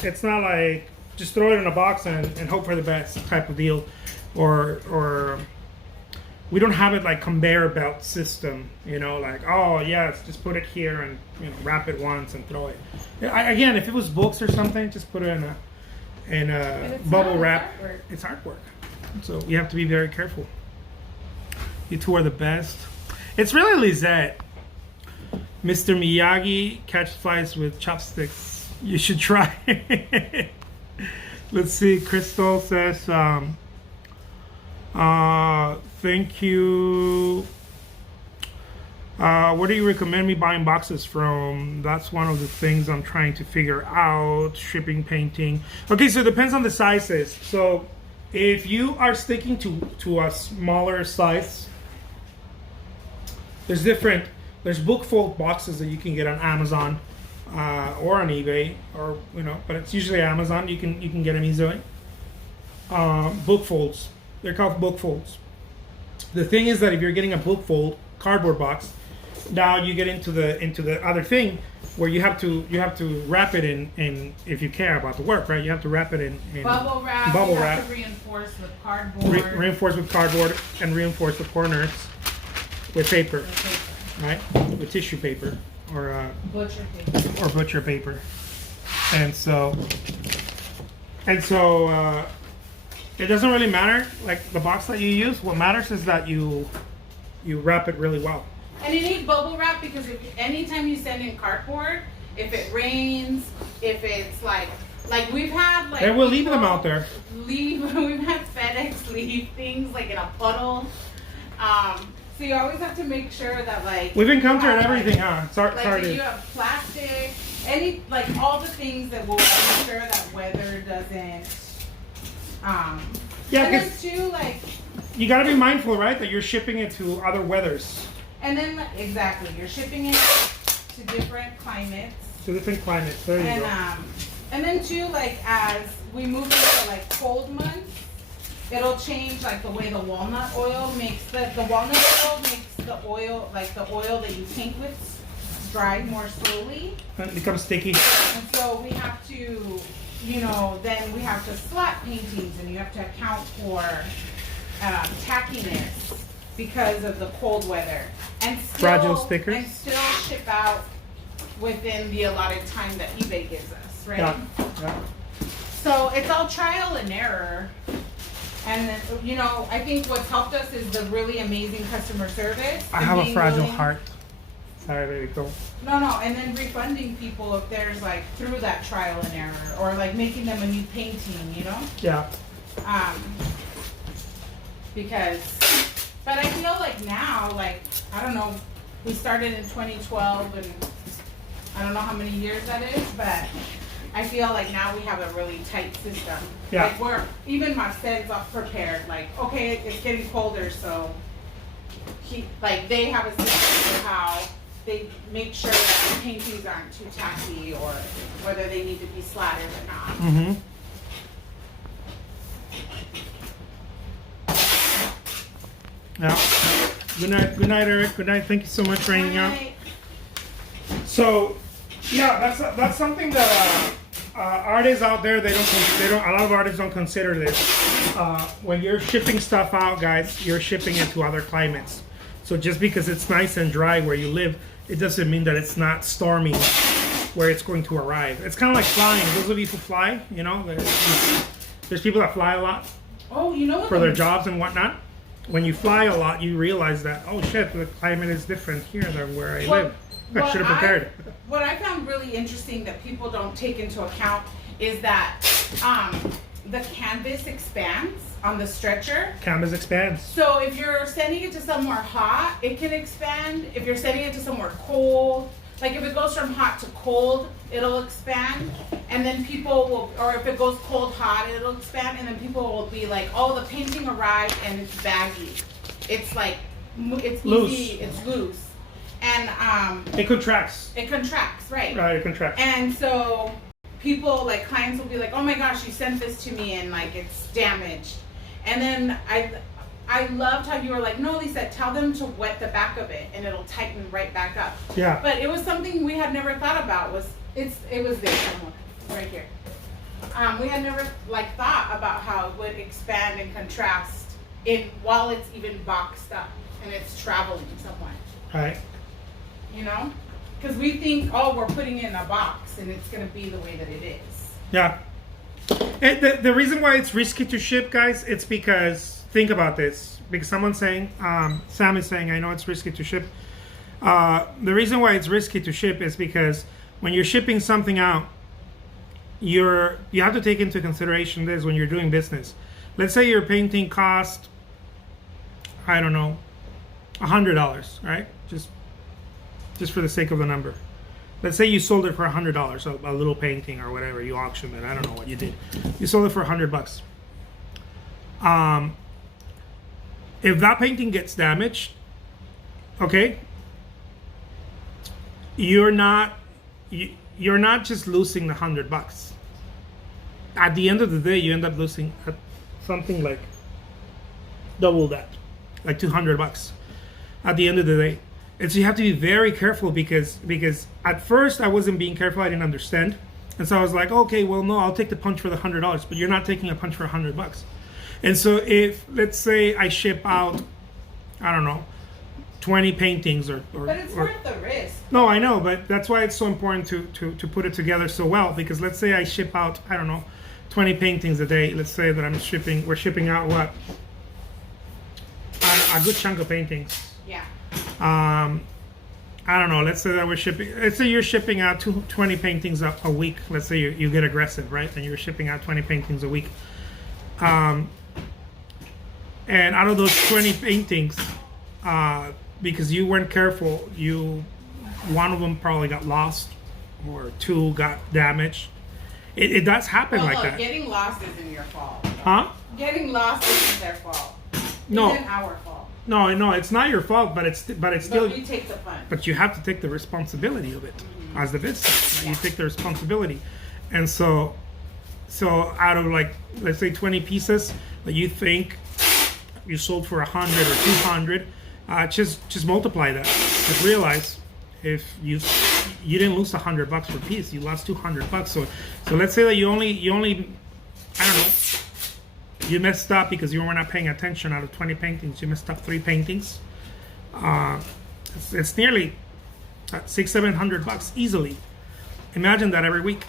it's not like just throw it in a box and hope for the best type of deal, or we don't have it like conveyor belt system, you know, like, oh yes, just put it here and, you know, wrap it once and throw it. Again, if it was books or something, just put it in a bubble wrap. It's artwork. So you have to be very careful. You two are the best. It's really Lizette. Mr. Miyagi catch flies with chopsticks. You should try it. Let's see. Crystal says, thank you. Where do you recommend me buying boxes from? That's one of the things I'm trying to figure out. Shipping, painting. Okay, so it depends on the sizes. So if you are sticking to a smaller size, there's book fold boxes that you can get on Amazon or on eBay, or, you know, but it's usually Amazon. You can get them easily. Book folds. They're called book folds. The thing is that if you're getting a book fold cardboard box, now you get into the other thing where you have to wrap it in if you care about the work, right? You have to wrap it in Bubble wrap. Bubble you wrap. have to reinforce with cardboard. Reinforce with cardboard and reinforce the corners with paper, right? With tissue paper or butcher paper. And so it doesn't really matter, like the box that you use. What matters is that you wrap it really well. And you need bubble wrap because anytime you send in cardboard, if it rains, if it's like we've had like. And we'll leave them out there. We've had FedEx leave things like in a puddle. So you always have to make sure that like. We've encountered have, everything, like, huh? Sorry. if you have plastic, all the things that will make sure that weather doesn't. Yeah, and then because too, like. you got to be mindful, right, that you're shipping it to other weathers. And then exactly, you're shipping it to different climates. To different climates. There you go. And then too, like as we move into like cold months, it'll change like the way the walnut oil makes the walnut oil makes the oil, like the oil that you paint with, dry more slowly. It becomes sticky. And so we have to, you know, then we have to slap paintings, and you have to account for tackiness because of the cold weather, and Fragile stickers, and still ship out within the allotted time that eBay gives us, right? Yeah. So it's all trial and error. And then, you know, I think what's helped us is the really amazing customer service. I have a fragile heart. Sorry, baby, go. No, and then refunding people if there's like through that trial and error, or like making them a new painting, you know? Yeah. Because, but I feel like now, like, I don't know, we started in 2012, and I don't know how many years that is, but I feel like now we have a really tight system. Yeah. Like, we're, even my feds are prepared, like, okay, it's getting colder, so they have a system for how they make sure that the paintings aren't too tacky, or whether they need to be slattered or not. Mm-hmm. Yeah. Good night, Eric. Good night. Thank you so much for hanging out. So, yeah, that's something that artists out there, they don't. A lot of artists don't consider this. When you're shipping stuff out, guys, you're shipping it to other climates. So just because it's nice and dry where you live, it doesn't mean that it's not stormy where it's going to arrive. It's kind of like flying. Those of you who fly, you know, there's people that fly a lot. Oh, you know what? For their jobs and whatnot. When you fly a lot, you realize that, oh shit, the climate is different here than where I live. I should have prepared. What I found really interesting that people don't take into account is that the canvas expands on the stretcher. Canvas expands. So if you're sending it to somewhere hot, it can expand. If you're sending it to somewhere cold, like if it goes from hot to cold, it'll expand. And then people will, or if it goes cold, hot, it'll expand. And then people will be like, oh, the painting arrived and it's baggy. It's like, it's loose. easy, it's loose. And it contracts. It contracts, right? Right, it contracts. And so people, like clients, will be like, "Oh my gosh, you sent this to me, and like it's damaged." And then I loved how you were like, "No, Lisa, tell them to wet the back of it, and it'll tighten right back up." Yeah. But it was something we had never thought about. It was there somewhere, right here. We had never like thought about how it would expand and contrast while it's even boxed up and it's traveling somewhere. Right. You know, because we think, oh, we're putting it in a box and it's going to be the way that it is. Yeah. And the reason why it's risky to ship, guys, it's because, think about this, because someone's saying, Sam is saying, I know it's risky to ship. The reason why it's risky to ship is because when you're shipping something out, you have to take into consideration this when you're doing business. Let's say your painting cost, I don't know, $100, right? Just for the sake of the number. Let's say you sold it for $100, a little painting or whatever, you auctioned it, I don't know what you did. You sold it for $100. If that painting gets damaged, okay, you're not just losing the $100. At the end of the day, you end up losing something like double that, like $200 at the end of the day. And so you have to be very careful because at first I wasn't being careful, I didn't understand. And so I was like, okay, well, no, I'll take the punch for the $100, but you're not taking a punch for $100. And so if, let's say I ship out, I don't know, 20 paintings or but it's worth the risk. No, I know, but that's why it's so important to put it together so well, because let's say I ship out, I don't know, 20 paintings a day. Let's say that we're shipping out what? A good chunk of paintings. Yeah. I don't know, let's say that let's say you're shipping out 20 paintings a week. Let's say you get aggressive, right? And you're shipping out 20 paintings a week. And out of those 20 paintings, because you weren't careful, one of them probably got lost or two got damaged. It does happen like that. Getting lost isn't your fault. Huh? Getting lost isn't their fault. No. It's our fault. No, it's not your fault, but it's still. But we take the fun. But you have to take the responsibility of it as the business. You take the responsibility, and so out of like, let's say 20 pieces, that you think you sold for 100 or 200, just multiply that. Just realize if you didn't lose $100 per piece, you lost $200. So let's say that you only I don't know, you messed up because you were not paying attention. Out of 20 paintings, you messed up 3 paintings. It's nearly $600-700 easily. Imagine that every week.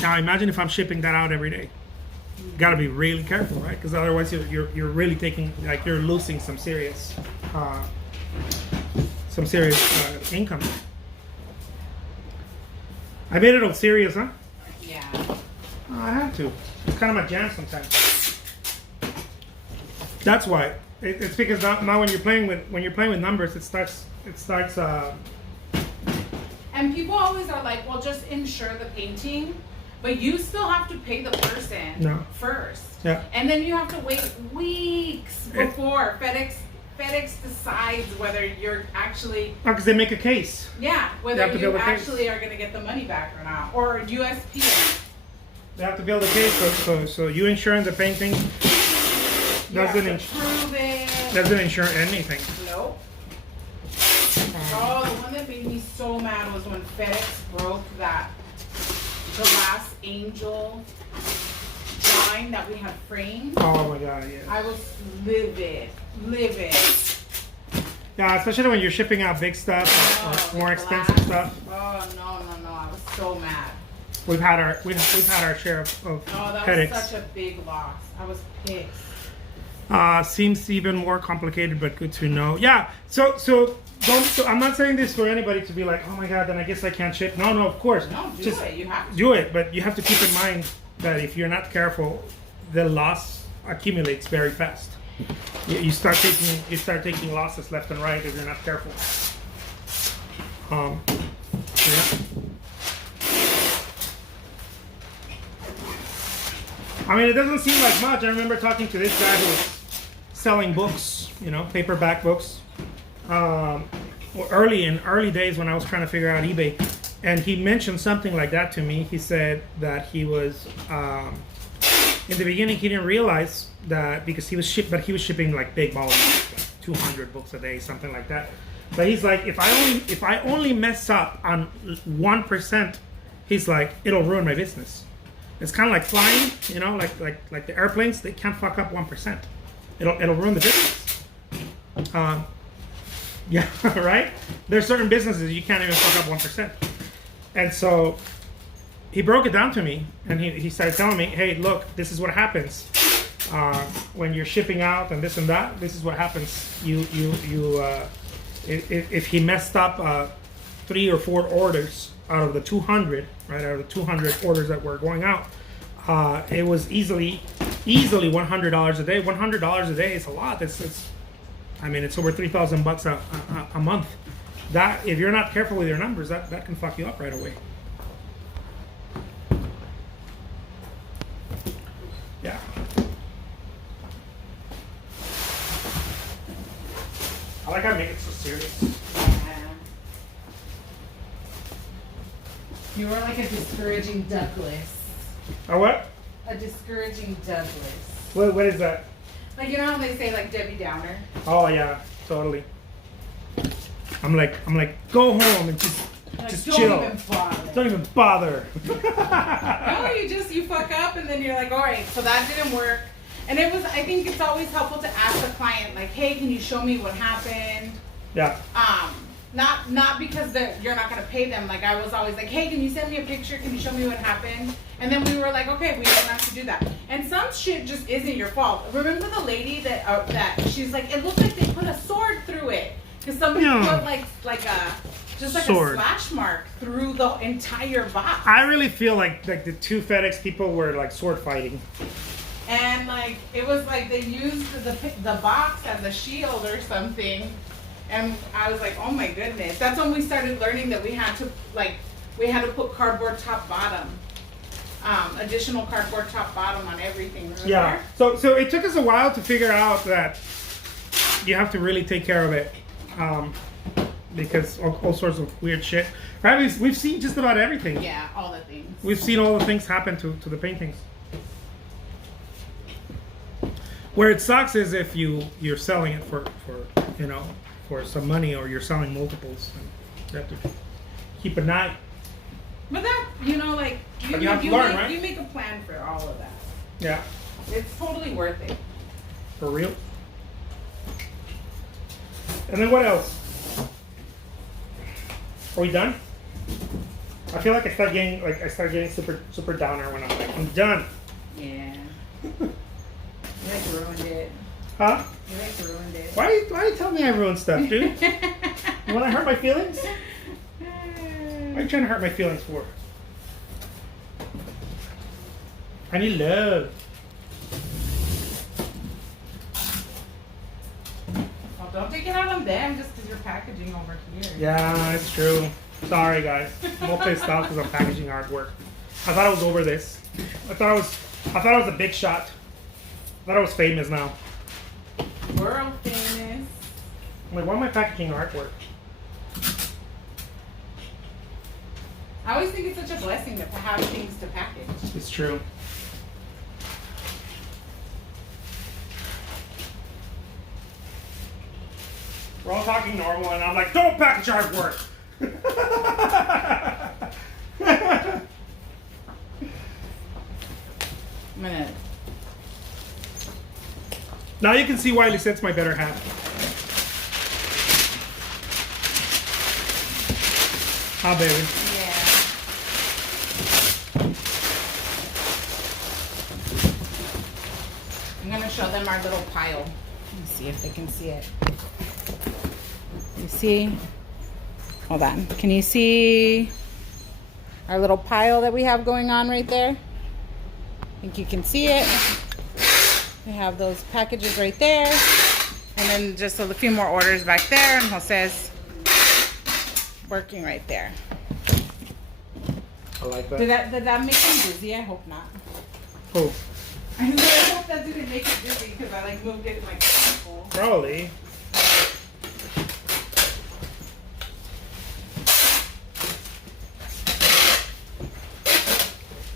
Now imagine if I'm shipping that out every day. You gotta be really careful, right? Because otherwise you're really taking, like, you're losing some serious income. I made it all serious, huh? Yeah. I have to. It's kind of my jam sometimes. That's why. It's because now when you're playing with numbers, it starts. And people always are like, well, just insure the painting, but you still have to pay the person first. Yeah. And then you have to wait weeks before FedEx decides whether you're actually. Because they make a case. Yeah, whether you actually are going to get the money back or not, or USPS. They have to build a case, so you insuring the painting doesn't insure anything. Nope. Oh, the one that made me so mad was when FedEx broke the last angel drawing that we had framed. Oh my god, yeah. I was livid. Yeah, especially when you're shipping out big stuff or more expensive stuff. Oh no! I was so mad. We've had our share of headaches. Was such a big loss. I was pissed. Seems even more complicated, but good to know. Yeah. So I'm not saying this for anybody to be like, oh my god, then I guess I can't ship. No, of course. No, do it. You have to do it, but you have to keep in mind that if you're not careful, the loss accumulates very fast. You start taking losses left and right if you're not careful. Yeah. I mean, it doesn't seem like much. I remember talking to this guy who was selling books, paperback books. Early days when I was trying to figure out eBay, and he mentioned something like that to me. He said that he was in the beginning he didn't realize that because he was shipping like big volumes, like 200 books a day, something like that. But he's like, if I only mess up on 1%, he's like, it'll ruin my business. It's kind of like flying, like the airplanes. They can't fuck up 1%. It'll ruin the business. Yeah, right. There's certain businesses you can't even fuck up 1%. And so he broke it down to me, and he started telling me, hey, look, this is what happens when you're shipping out and this and that. This is what happens. If he messed up 3 or 4 orders out of the 200, right? Out of the 200 orders that were going out, it was easily $100 a day. $100 a day is a lot. It's over $3,000 a month. That, if you're not careful with your numbers, that can fuck you up right away. Yeah. I like how I make it so serious. You are like a discouraging Douglas. A what? A discouraging Douglas. What is that? Like, how they say, like, Debbie Downer? Oh yeah, totally. I'm like, go home and just chill. Don't even bother. No, you fuck up and then you're like, all right, so that didn't work. And I think it's always helpful to ask the client, like, hey, can you show me what happened? Yeah. Not because you're not gonna pay them. Like, I was always like, hey, can you send me a picture? Can you show me what happened? And then we were like, okay, we don't have to do that. And some shit just isn't your fault. Remember the lady that she's like, it looked like they put a sword through it because somebody put like a slash mark through the entire box. I really feel like the 2 FedEx people were like sword fighting. And like it was like they used the box as a shield or something. And I was like, oh my goodness. That's when we started learning that we had to put cardboard top bottom. Additional cardboard top bottom on everything. Remember? Yeah. So it took us a while to figure out that you have to really take care of it. Because all sorts of weird shit. Right? We've seen just about everything. Yeah, all the things. We've seen all the things happen to the paintings. Where it sucks is if you're selling it for you know for some money, or you're selling multiples. You have to keep an eye. But that, you know, like you have to learn, right? You make a plan for all of that. Yeah. It's totally worth it. For real. And then what else? Are we done? I feel like I start getting super downer when I'm done. Yeah. You like ruined it. Huh? You like ruined it. Why you tell me I ruined stuff, dude? You want to hurt my feelings? Why are you trying to hurt my feelings for? I need love. Well, don't take it out on them just because you're packaging over here. Yeah, it's true. Sorry, guys. I'm all pissed off because I'm packaging artwork. I thought I was over this. I thought I was a big shot. I thought I was famous now. World famous. I'm like, why am I packaging artwork? I always think it's such a blessing to have things to package. It's true. We're all talking normal, and I'm like, don't package artwork. I'm gonna. Now you can see why Lizette's my better half. Huh, baby? Yeah. I'm gonna show them our little pile. Let me see if they can see it. You see? Hold on. Can you see our little pile that we have going on right there? I think you can see it. We have those packages right there. And then just a few more orders back there. And Jose's working right there. I like that. Did that make him dizzy? I hope not. Oh, I hope that didn't make it dizzy because I like moved it like full. probably.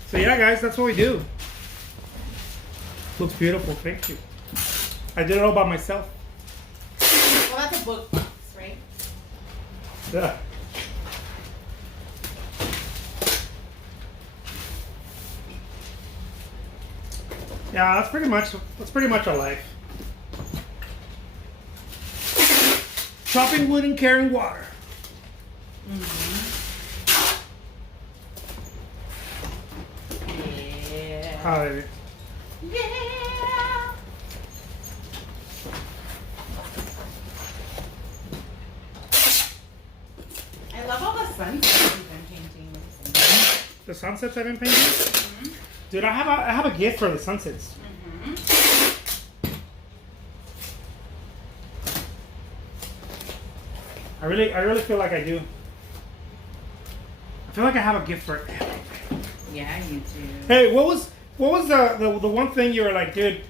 So yeah, guys, that's what we do. Looks beautiful. Thank you. I did it all by myself. Well, that's a book box, right? Yeah. Yeah, that's pretty much our life. Chopping wood and carrying water. Yeah. Hallelujah. Yeah. I love all the sunsets you've been painting recently. The sunsets I've been painting? Dude, I have a gift for the sunsets. I really feel like I do. I feel like I have a gift for everything. Yeah, you do. Hey, what was the one thing you were like, dude,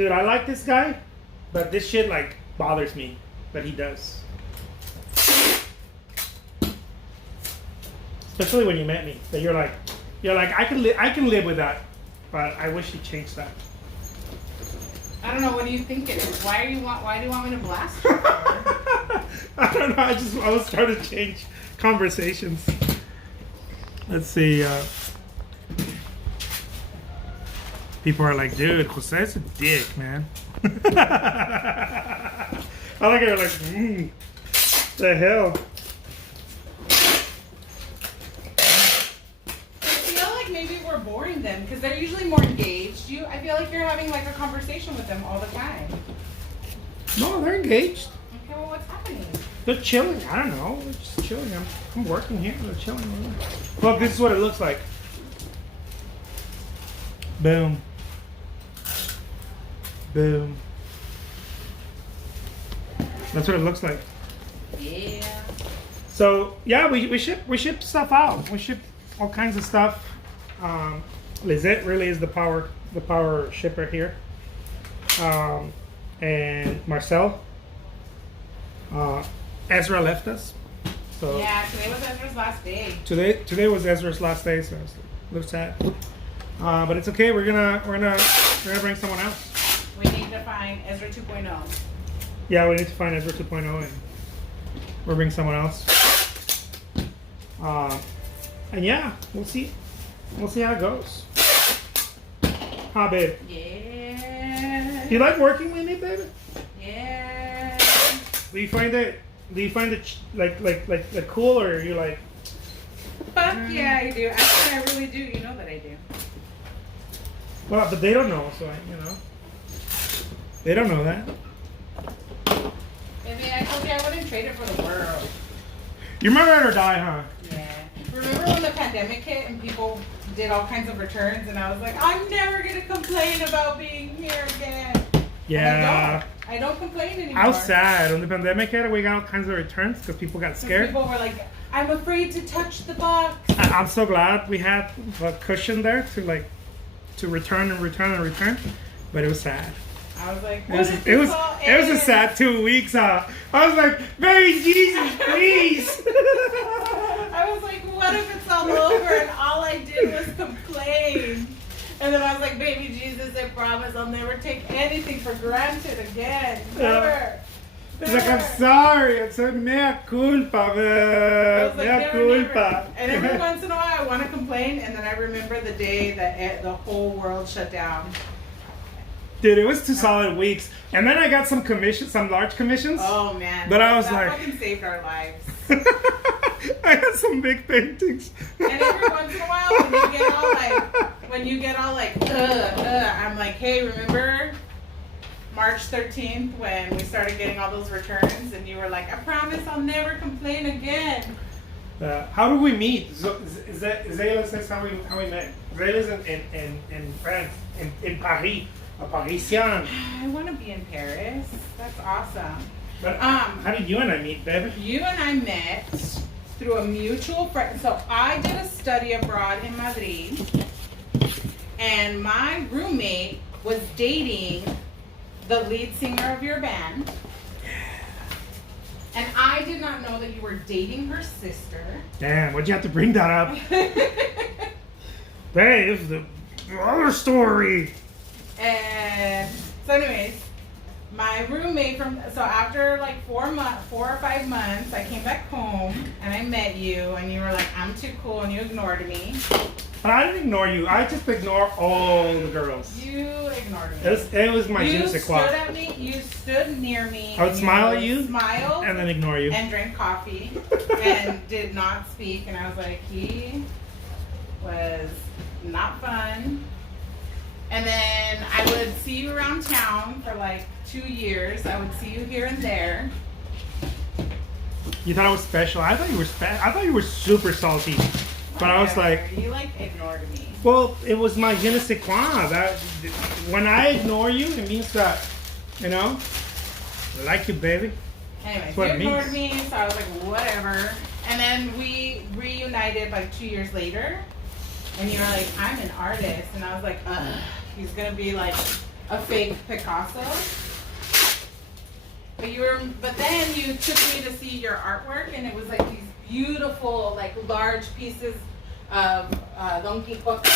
I like this guy, but this shit like bothers me that he does. Especially when you met me, that you're like I can live with that, but I wish he changed that. I don't know. What do you think it is? Why do you want me to blast you? I don't know. I was trying to change conversations. Let's see. People are like, dude, Jose's a dick, man. I like it. You're like, the hell. I feel like maybe we're boring them because they're usually more engaged. I feel like you're having like a conversation with them all the time. No, they're engaged. Okay, well, what's happening? They're chilling. I don't know. They're just chilling. I'm working here. They're chilling. Look, this is what it looks like. Boom. Boom. That's what it looks like. Yeah. So yeah, we ship stuff out. We ship all kinds of stuff. Lizette really is the power shipper here. And Marcel. Ezra left us. So Yeah, today was Ezra's last day. today was Ezra's last day, so it's a little sad. But it's okay. We're gonna bring someone else. We need to find Ezra 2.0. Yeah, we need to find Ezra 2.0 and we'll bring someone else. And yeah, we'll see. We'll see how it goes. Huh, babe? Yeah. Do you like working with me, baby? Yeah. Do you find it like cool, or are you like? Fuck yeah, I do. Actually, I really do. You know that I do. Well, but they don't know, so they don't know that. Baby, I told you I wouldn't trade it for the world. You remember Ride or Die, huh? Yeah. Remember when the pandemic hit and people did all kinds of returns, and I was like, I'm never gonna complain about being here again. Yeah. I don't complain anymore. I was sad when the pandemic hit. We got all kinds of returns because people got scared. People were like, I'm afraid to touch the box. I'm so glad we had a cushion there to return and return and return, but it was sad. I was like, it was a sad 2 weeks. I was like, baby Jesus, please. I was like, what if it's all over and all I did was complain? And then I was like, baby Jesus, I promise I'll never take anything for granted again. Never. He's like, I'm sorry. I said, mea culpa, I man. was like, Mea never, culpa. never. And every once in a while I want to complain, and then I remember the day that the whole world shut down. Dude, it was 2 solid weeks. And then I got some commissions, some large commissions. Oh, man. But I was that like... fucking saved our lives. I had some big paintings. And every once in a while, when you get all like, I'm like, hey, remember March 13th when we started getting all those returns, and you were like, I promise I'll never complain again. How do we meet? Zayla says how we met. Zayla's in France, in Paris, a Parisian. I want to be in Paris. That's awesome. But how did you and I meet, baby? You and I met through a mutual friend. So I did a study abroad in Madrid, and my roommate was dating the lead singer of your band. And I did not know that you were dating her sister. Damn, why'd you have to bring that up? Babe, the other story. And so anyways, my roommate so after like 4 or 5 months, I came back home and I met you, and you were like, I'm too cool, and you ignored me. But I didn't ignore you. I just ignore all the girls. You ignored me. It was my je ne sais quoi. You stood at me. You stood near me. I would smile at you. Smiled. And then ignore you. And drank coffee. And did not speak. And I was like, he was not fun. And then I would see you around town for like 2 years. I would see you here and there. You thought I was special. I thought you were I thought you were super salty. But I was like... You like ignored me. Well, it was my je ne sais quoi. That, when I ignore you, it means that, I like you, baby. Anyways, you ignored me, so I was like, whatever. And then we reunited like 2 years later. And you were like, I'm an artist. And I was like, ugh, he's going to be like a fake Picasso. But then you took me to see your artwork, and it was like these beautiful, like large pieces of Don Quixote.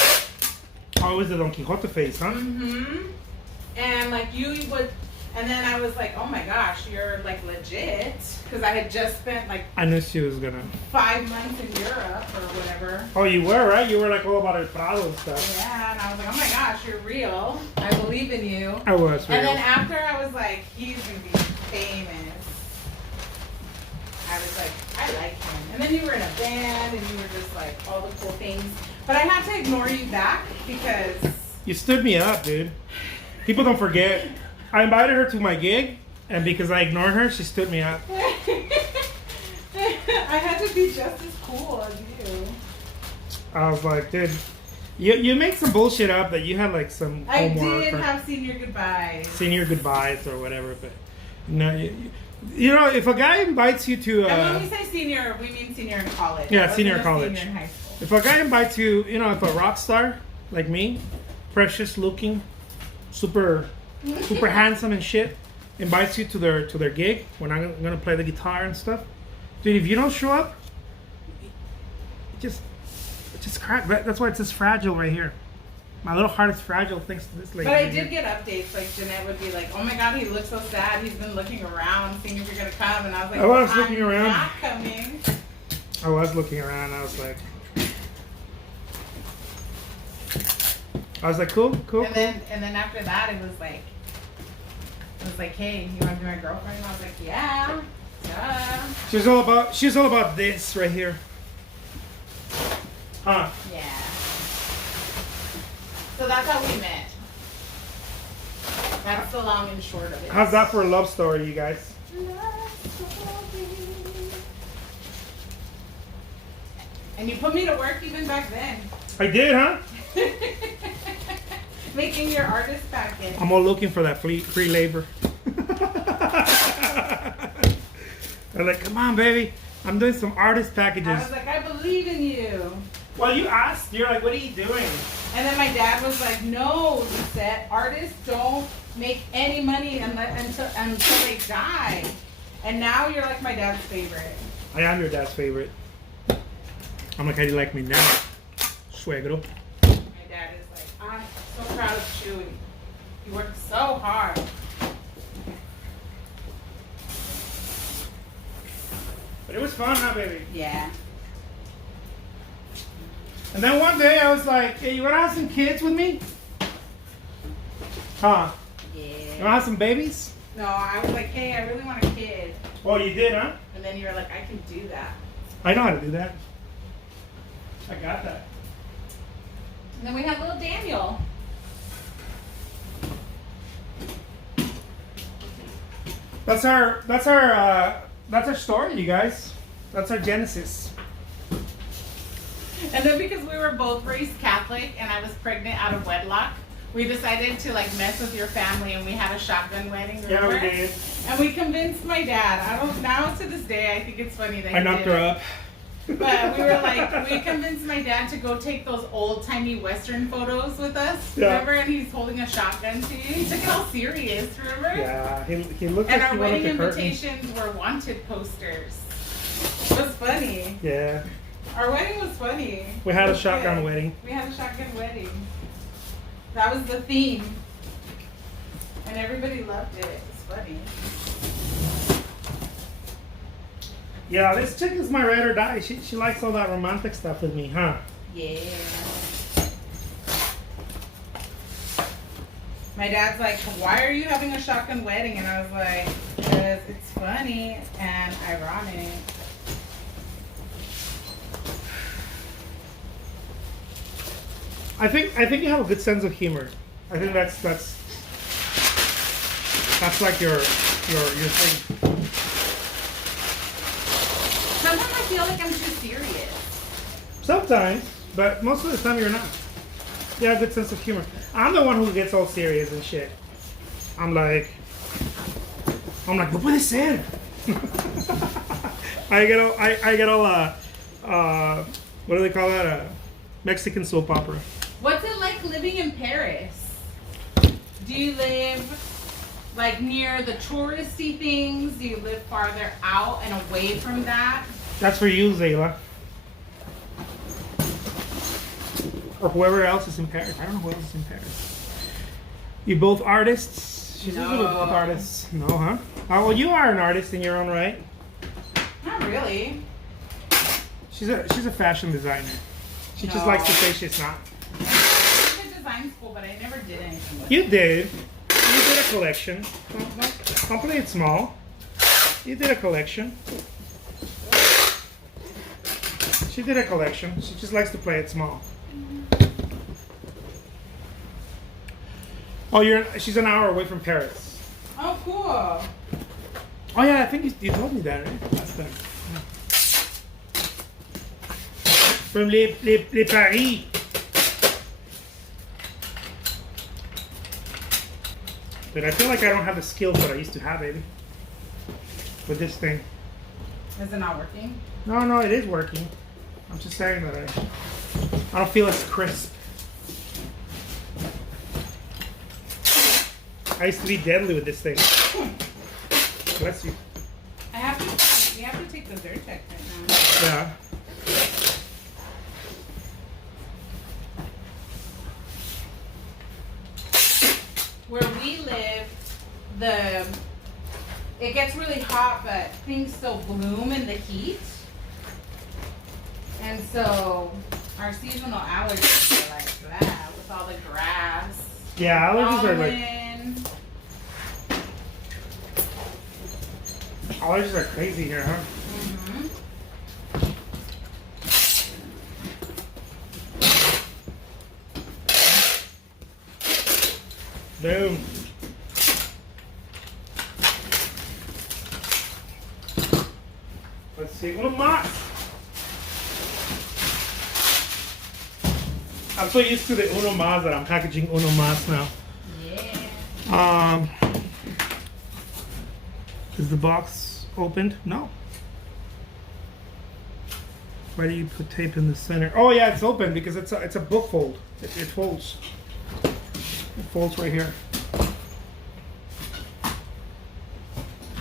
Oh, it was the Don Quixote face, huh? Mm-hmm. And like and then I was like, oh my gosh, you're like legit. Because I had just spent like... I knew she was gonna... 5 months in Europe or whatever. Oh, you were, right? You were like all about El Prado and stuff. Yeah, and I was like, oh my gosh, you're real. I believe in you. I was real. And then after I was like, he's gonna be famous. I was like, I like him. And then you were in a band, and you were just like all the cool things. But I had to ignore you back because... You stood me up, dude. People don't forget. I invited her to my gig, and because I ignored her, she stood me up. I had to be just as cool as you. I was like, dude, you made some bullshit up that you had like some I homework did or have senior goodbyes. senior goodbyes or whatever, but no, you know, if a guy invites you to And when we say senior, we mean senior in college. Yeah, I wasn't senior a college. Senior in high school. If a guy invites you, if a rock star like me, precious looking, super handsome and shit, invites you to their gig when I'm gonna play the guitar and stuff, dude, if you don't show up, it just crack. That's why it says fragile right here. My little heart is fragile thanks to this lady. But I did get updates. Like Jeanette would be like, "Oh my God, he looks so sad. He's been looking around, seeing if you're gonna come." And I was like, I was I'm looking around. Not coming. I was looking around. I was like, cool. And then after that, it was like, hey, you want to be my girlfriend? And I was like, yeah. Duh. She's all about this right here. Huh? Yeah. So that's how we met. That's the long and short of it. How's that for a love story, you guys? And you put me to work even back then. I did, huh? Making your artist packet. I'm all looking for that free labor. They're like, come on, baby. I'm doing some artist packages. I was like, I believe in you. Well, you asked. You're like, what are you doing? And then my dad was like, no, Lizette, artists don't make any money until they die. And now you're like my dad's favorite. I am your dad's favorite. I'm like, how do you like me now? Suegro. My dad is like, I'm so proud of Chewy. He worked so hard. But it was fun, huh, baby? Yeah. And then one day I was like, hey, you want to have some kids with me? Huh? Yeah. You want to have some babies? No, I was like, hey, I really want a kid. Oh, you did, huh? And then you were like, I can do that. I know how to do that. I got that. And then we had little Daniel. That's our story, you guys. That's our genesis. And then because we were both raised Catholic and I was pregnant out of wedlock, we decided to like mess with your family and we had a shotgun wedding. Remember? Yeah, we did. And we convinced my dad. Now to this day I think it's funny that I knocked her up. But we were like, we convinced my dad to go take those old-timey Western photos with us. Yeah. Remember? And he's holding a shotgun to you. He took it all serious, remember? Yeah, he looked And like our he wanted wedding to hurt me. invitations were wanted posters. It was funny. Yeah. Our wedding was funny. We had a shotgun wedding. We had a shotgun wedding. That was the theme. And everybody loved it. It was funny. Yeah, this chick is my ride or die. She likes all that romantic stuff with me, huh? Yeah. My dad's like, why are you having a shotgun wedding? And I was like, because it's funny and ironic. I think you have a good sense of humor. I think that's like your thing. Sometimes I feel like I'm too serious. Sometimes, but most of the time you're not. You have a good sense of humor. I'm the one who gets all serious and shit. I'm like, no puede ser. I get all what do they call that? Mexican soap opera. What's it like living in Paris? Do you live like near the touristy things? Do you live farther out and away from that? That's for you, Zayla. Or whoever else is in Paris. I don't know who else is in Paris. You both artists? She's No. a little both artists. No, huh? Oh, well, you are an artist in your own right. Not really. She's a fashion designer. She just No. likes to say she's not. I went to design school, but I never did anything with it. You did. You did a collection. Don't play it small. You did a collection. She did a collection. She just likes to play it small. Oh, she's an hour away from Paris. Oh, cool. Oh yeah, I think you told me that, right? Last time. Yeah. From Les Paris. But I feel like I don't have the skills that I used to have, baby. With this thing. Is it not working? No, it is working. I'm just saying that I don't feel as crisp. I used to be deadly with this thing. Bless you. We have to take the dirt check right now. Yeah. it gets really hot, but things still bloom in the heat. And so our seasonal allergies are like that with all the grass. Yeah, allergies are pollen. allergies are crazy here, huh? Boom. Let's see. Uno más. I'm so used to the uno más that I'm packaging uno más now. Yeah. Is the box opened? No. Why do you put tape in the center? Oh yeah, it's open because it's a book fold. It folds. It folds right here.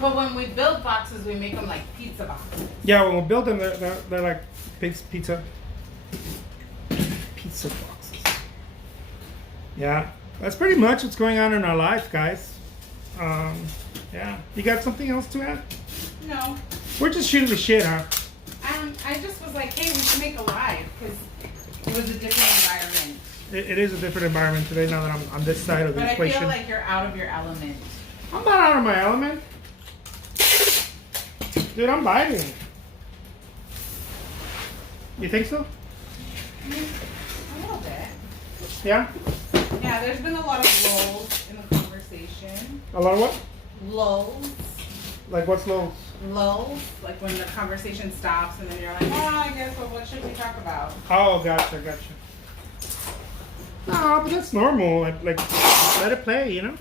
But when we build boxes, we make them like pizza boxes. Yeah, when we build them, they're like big pizza boxes. Yeah, that's pretty much what's going on in our life, guys. Yeah, you got something else to add? No. We're just shooting the shit, huh? I just was like, hey, we should make a live because it was a different environment. It is a different environment today now that I'm on this side of the But equation. I feel like you're out of your element. I'm not out of my element. Dude, I'm vibing. You think so? A little bit. Yeah? Yeah, there's been a lot of lulls in the conversation. A lot of what? Lulls. Like what's low? Lulls. Like when the conversation stops and then you're like, oh, I guess, well, what should we talk about? Oh, gotcha. No, but that's normal. Like let it play, you know?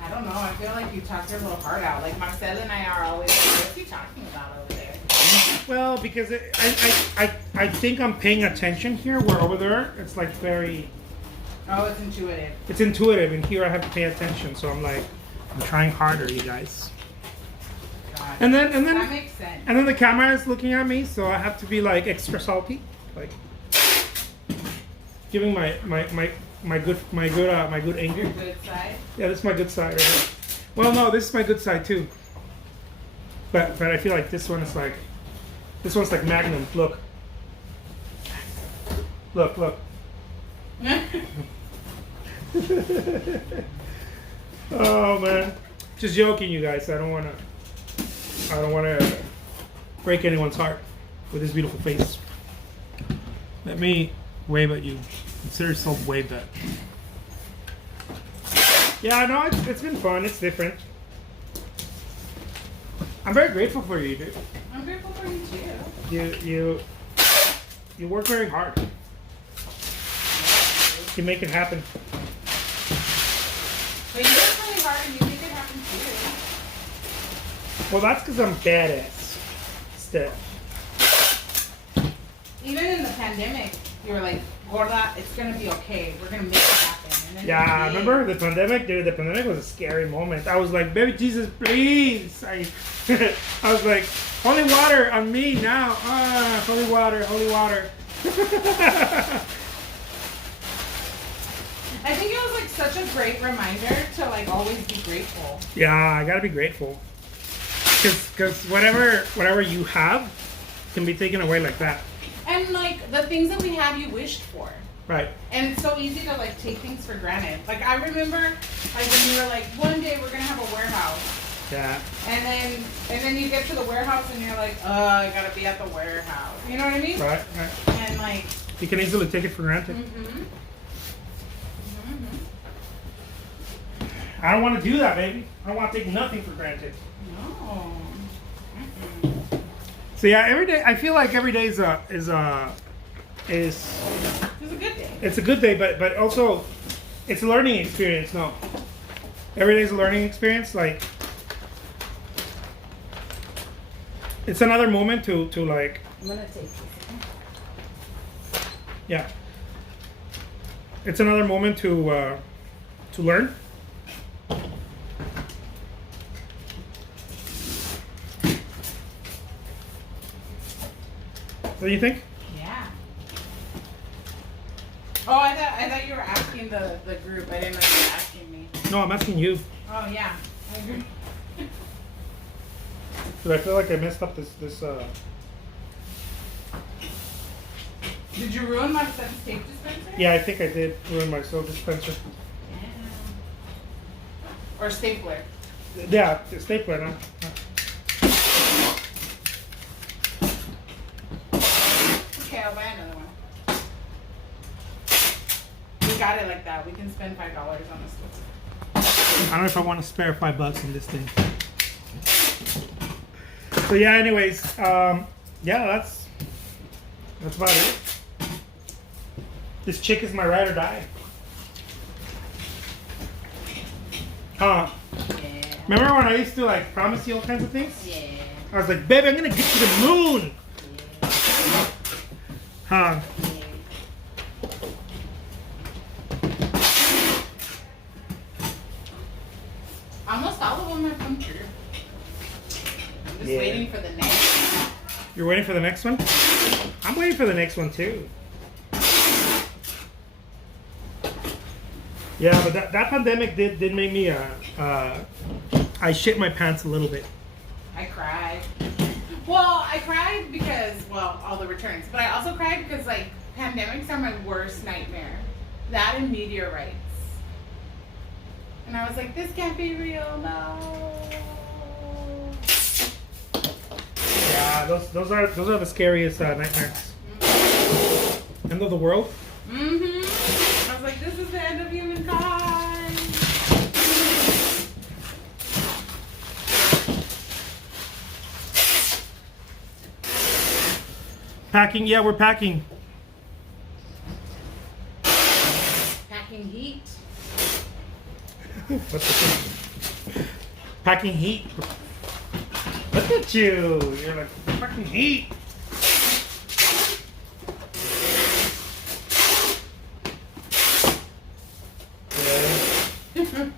I don't know. I feel like you talk your little heart out. Like Marcel and I are always like, what's he talking about over there? Well, because I think I'm paying attention here, where over there it's like very... Oh, it's intuitive. It's intuitive, and here I have to pay attention, so I'm like, I'm trying harder, you guys. And then that makes sense. And then the camera is looking at me, so I have to be like extra salty, like giving my good anger. Your good side. Yeah, this is my good side right here. Well, no, this is my good side too. But I feel like this one's like Magnum. Look. Oh man, just joking, you guys. I don't wanna break anyone's heart with this beautiful face. Let me wave at you. Consider yourself waved at. Yeah, no, it's been fun. It's different. I'm very grateful for you, dude. I'm grateful for you too. You work very hard. You make it happen. But you work really hard and you make it happen too. Well, that's because I'm badass. Still. Even in the pandemic, you were like, Gorda, it's gonna be okay. We're gonna make it happen. And then Yeah, remember the pandemic? Dude, the pandemic was a scary moment. I was like, baby Jesus, please. I was like, holy water on me now. Holy water, holy water. I think it was like such a great reminder to like always be grateful. Yeah, I gotta be grateful. Because whatever you have can be taken away like that. And like the things that we have, you wished for. Right. And it's so easy to like take things for granted. Like I remember, like when you were like, one day we're gonna have a warehouse. Yeah. And then you get to the warehouse and you're like, oh, I gotta be at the warehouse. You know what I mean? Right. And like. You can easily take it for granted. Mm-hmm. I don't want to do that, baby. I don't want to take nothing for granted. No. So yeah, every day I feel like every day is a It's a good day. it's a good day, but also it's a learning experience. No, every day is a learning experience. Like it's another moment to like. I'm gonna take this. Yeah. It's another moment to learn. What do you think? Yeah. Oh, I thought you were asking the group. I didn't know you were asking me. No, I'm asking you. Oh yeah, I agree. Because I feel like I messed up this. Did you ruin my Lizette's tape dispenser? Yeah, I think I did ruin my soap dispenser. Yeah. Or stapler. Yeah, the stapler, no? Okay, I'll buy another one. We got it like that. We can spend $5 on this one. I don't know if I want to spare $5 on this thing. So yeah, anyways, yeah, that's about it. This chick is my ride or die. Huh? Yeah. Remember when I used to like promise you all kinds of things? Yeah. I was like, baby, I'm gonna get to the moon. Huh? Almost all of them have come true. I'm just Yeah. waiting for the next. You're waiting for the next one? I'm waiting for the next one too. Yeah, but that pandemic did make me I shit my pants a little bit. I cried. Well, I cried because, well, all the returns. But I also cried because, like, pandemics are my worst nightmare. That and meteorites. And I was like, this can't be real, no. Yeah, those are the scariest nightmares. End of the world. Mm-hmm. I was like, this is the end of humankind. Packing, yeah, we're packing. Packing heat. What's the thing? Packing heat. Look at you. You're like fucking heat. Yeah.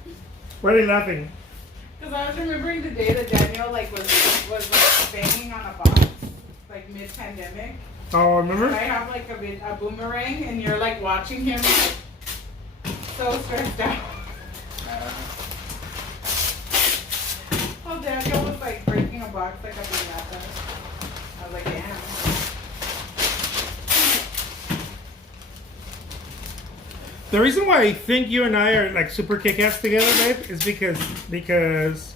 Why are you laughing? Because I was remembering the day that Daniel like was like banging on a box, like mid-pandemic. Oh, remember? I have like a boomerang, and you're like watching him like so stressed out. Oh, Daniel was like breaking a box like a piñata. I was like, damn. The reason why I think you and I are like super kick-ass together, babe, is because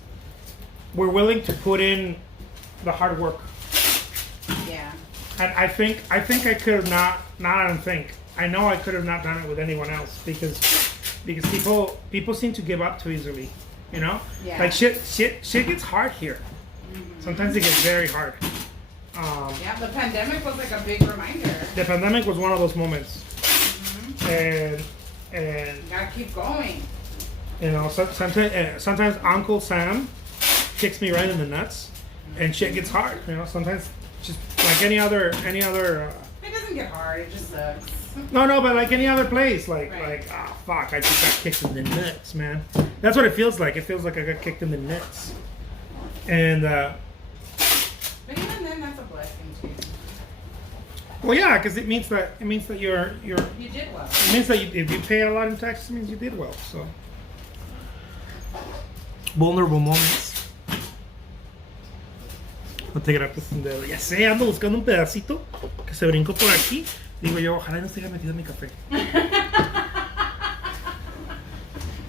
we're willing to put in the hard work. Yeah. And I think I could have not I don't think. I know I could have not done it with anyone else because people seem to give up too easily, you know? Yeah. Like shit gets hard here. Mm-hmm. Sometimes it gets very hard. Yeah, the pandemic was like a big reminder. The pandemic was one of those moments. Mm-hmm. And You gotta keep going. you know, sometimes Uncle Sam kicks me right in the nuts, and shit gets hard. You know, sometimes just like any other. It doesn't get hard, it just sucks. No, but like any other place, like Right. fuck, I just got kicked in the nuts, man. That's what it feels like. It feels like I got kicked in the nuts, and But even then, that's a blessing too. well, yeah, because it means that you're You did well. it means that if you pay a lot in taxes, it means you did well. So vulnerable moments. No te grapes un dedo. Ya sé, ando buscando un pedacito que se brincó por aquí. Digo yo, ojalá no se haya metido en mi café.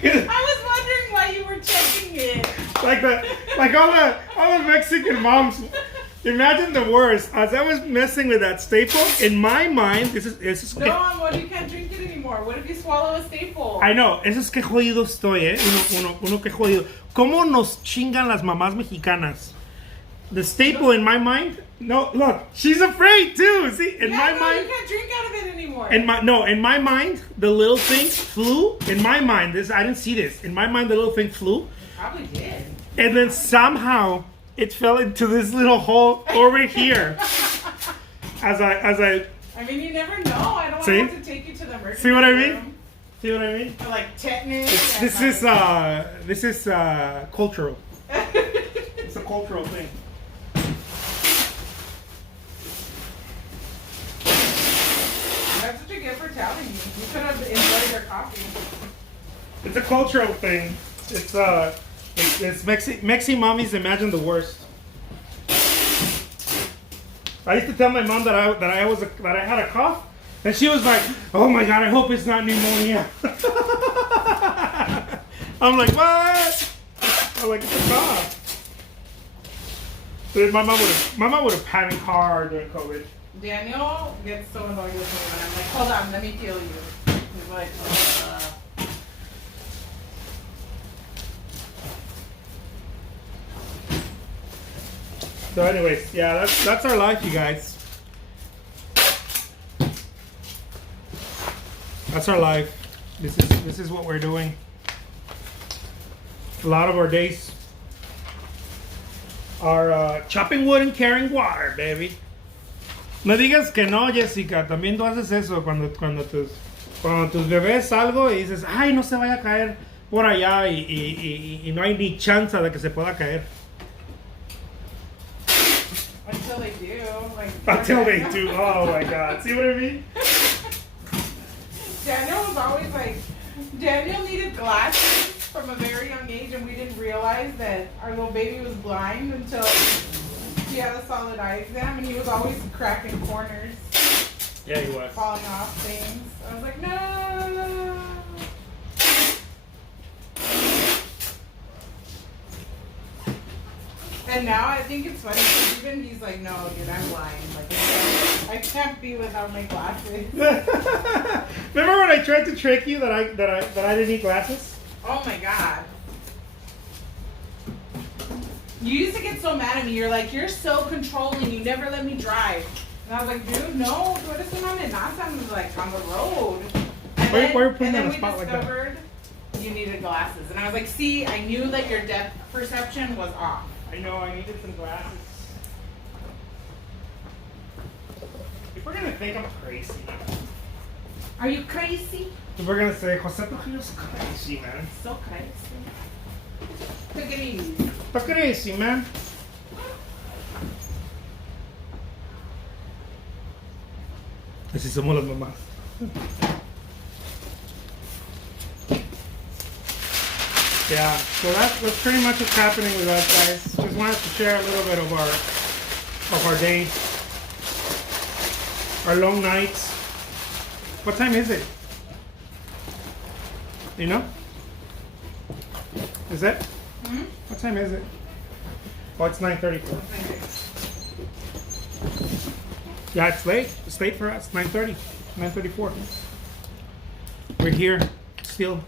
I was wondering why you were checking it. like all the Mexican moms. Imagine the worst. As I was messing with that staple, in my mind, this is No, well, you can't drink it anymore. What if you swallow a staple? I know, eso es que jodido estoy, uno que jodido. ¿Cómo nos chingan las mamás mexicanas? The staple in my mind. No, look, she's afraid too. See, in my mind, you can't drink out of it anymore. in my mind, the little thing flew. In my mind, I didn't see this. In my mind, the little thing flew, Probably did. and then somehow it fell into this little hole over here. As I I mean, you never know. I don't want See? to have to take you to the emergency see what I mean? room See what I mean? for like tetanus. This and, is cultural. It's a cultural thing. That's what you get for telling me. You could have enjoyed your coffee. It's a cultural thing. It's Mexi mommies imagine the worst. I used to tell my mom that I had a cough, and she was like, "Oh my God, I hope it's not pneumonia." I'm like, "What?" I'm like, "It's a cough." Dude, my mom would have panicked hard during COVID. Daniel gets so annoyed with me when I'm like, "Hold on, let me feel you." He's like, So anyways, yeah, that's our life, you guys. That's our life. This is what we're doing. A lot of our days are chopping wood and carrying water, baby. No digas que no, Jessica. También tú haces eso cuando tus bebés algo y dices, ay, no se vaya a caer por allá y no hay ni chance de que se pueda caer. until they do. Like, Until they do. Oh my God. See what I mean? Daniel was always like, Daniel needed glasses from a very young age, and we didn't realize that our little baby was blind until he had a solid eye exam, and he was always cracking corners. Yeah, he was. Falling off things. I was like, no. And now I think it's funny. Even he's like, no, dude, I'm blind. Like, I can't be without my glasses. Remember when I tried to trick you that I didn't need glasses? Oh my God. You used to get so mad at me. You're like, you're so controlling. You never let me drive. And I was like, dude, no. Tú eres una amenaza. I was like, on the road. And Why are you putting then me on a we spot like that? discovered you needed glasses. And I was like, see, I knew that your depth perception was off. I know, I needed some glasses. People are gonna think I'm crazy. Are you crazy? People are gonna say, Jose Trujillo's crazy, man. So crazy. Take it easy. Está crazy, man. Así somos las mamás. Yeah, so that's pretty much what's happening with us, guys. Just wanted to share a little bit of our day, our long nights. What time is it? You know? Is it? Hmm? What time is it? Oh, it's 9:34. Yeah, it's late. It's late for us. 9:30, 9:34. We're here, still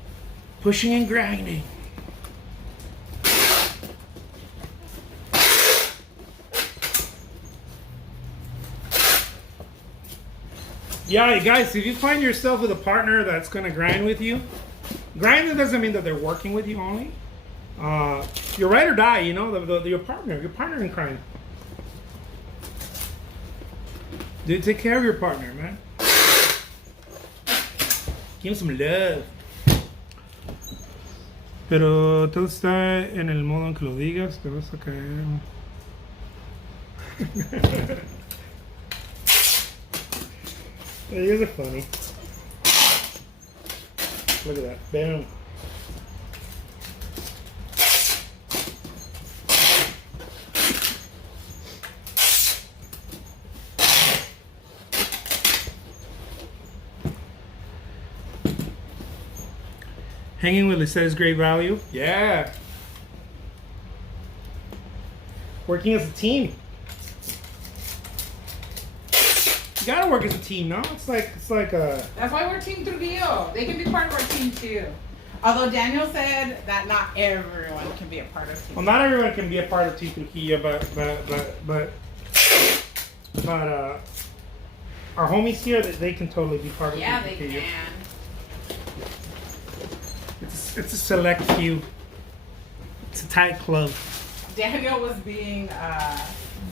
pushing and grinding. Yeah, you guys, if you find yourself with a partner that's gonna grind with you, grinding doesn't mean that they're working with you only. You're ride or die, you know, your partner in crime. Dude, take care of your partner, man. Give him some love. Pero todo está en el modo en que lo digas, te vas a caer. You guys are funny. Look at that. Bam. Hanging with Lizette is great value. Yeah. Working as a team. You gotta work as a team, no? It's like a. That's why we're Team Trujillo. They can be part of our team too. Although Daniel said that not everyone can be a part of Team. Well, not everyone can be a part of Team Trujillo, but our homies here, they can totally be part of Yeah, Team they Trujillo. can. It's a select few. It's a tight club. Daniel was being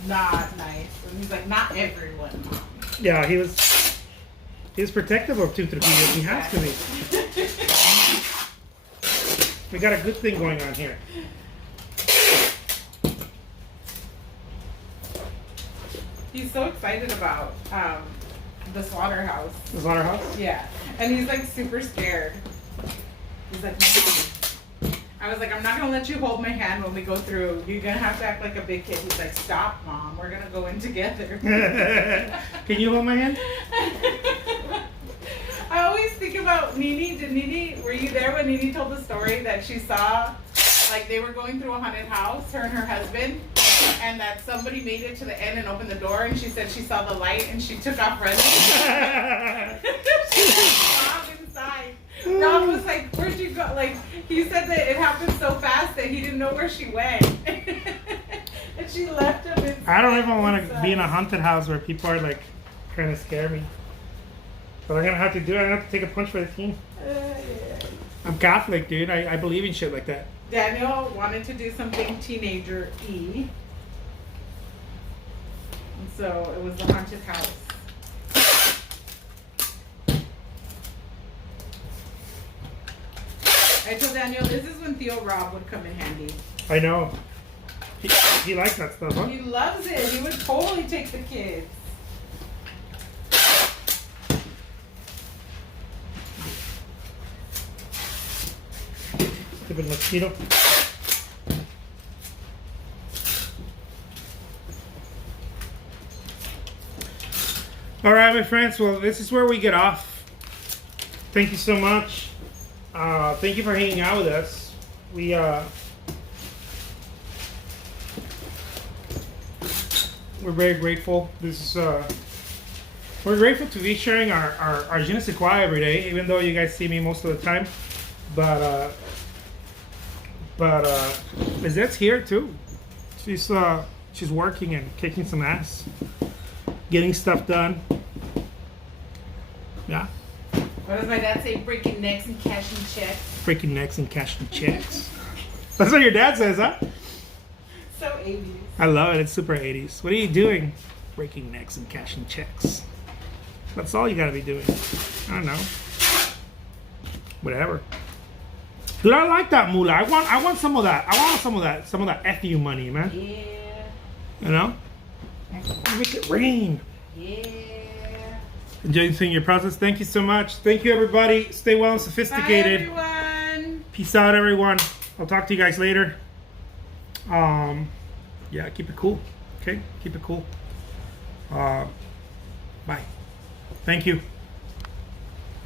not nice, and he's like, not everyone. Yeah, he was protective of Team Trujillo. He has to be. We got a good thing going on here. He's so excited about the slaughterhouse. The slaughterhouse? Yeah, and he's like super scared. He's like, Mom. I was like, I'm not gonna let you hold my hand when we go through. You're gonna have to act like a big kid. He's like, stop, Mom. We're gonna go in together. Can you hold my hand? I always think about Nene. Were you there when Nene told the story that she saw, like they were going through a haunted house, her and her husband, and that somebody made it to the end and opened the door, and she said she saw the light and she took off running. She had Rob inside. Rob was like, where'd you go? Like, he said that it happened so fast that he didn't know where she went. And she left him inside. I don't even want to be in a haunted house where people are like trying to scare me. But I'm gonna have to do it. I'm gonna have to take a punch for the team. Yeah. I'm Catholic, dude. I believe in shit like that. Daniel wanted to do something teenager-y. And so it was the haunted house. I told Daniel, this is when Theo Rob would come in handy. I know. He likes that stuff, huh? He loves it. He would totally take the kids. Stupid mosquito. All right, my friends. Well, this is where we get off. Thank you so much. Thank you for hanging out with us. We're very grateful. We're grateful to be sharing our je ne sais quoi every day, even though you guys see me most of the time. But Lizette's here too. She's working and kicking some ass, getting stuff done. Yeah. What does my dad say? Breaking necks and cashing checks. Breaking necks and cashing checks. That's what your dad says, huh? So 80s. I love it. It's super 80s. What are you doing? Breaking necks and cashing checks. That's all you gotta be doing. I don't know. Whatever. Dude, I like that moolah. I want some of that. I want some of that FU money, man. Yeah. You know? Make it rain. Yeah. Enjoying your process. Thank you so much. Thank you, everybody. Stay well and sophisticated. Bye, everyone. Peace out, everyone. I'll talk to you guys later. Yeah, keep it cool. Okay? Keep it cool. Bye. Thank you.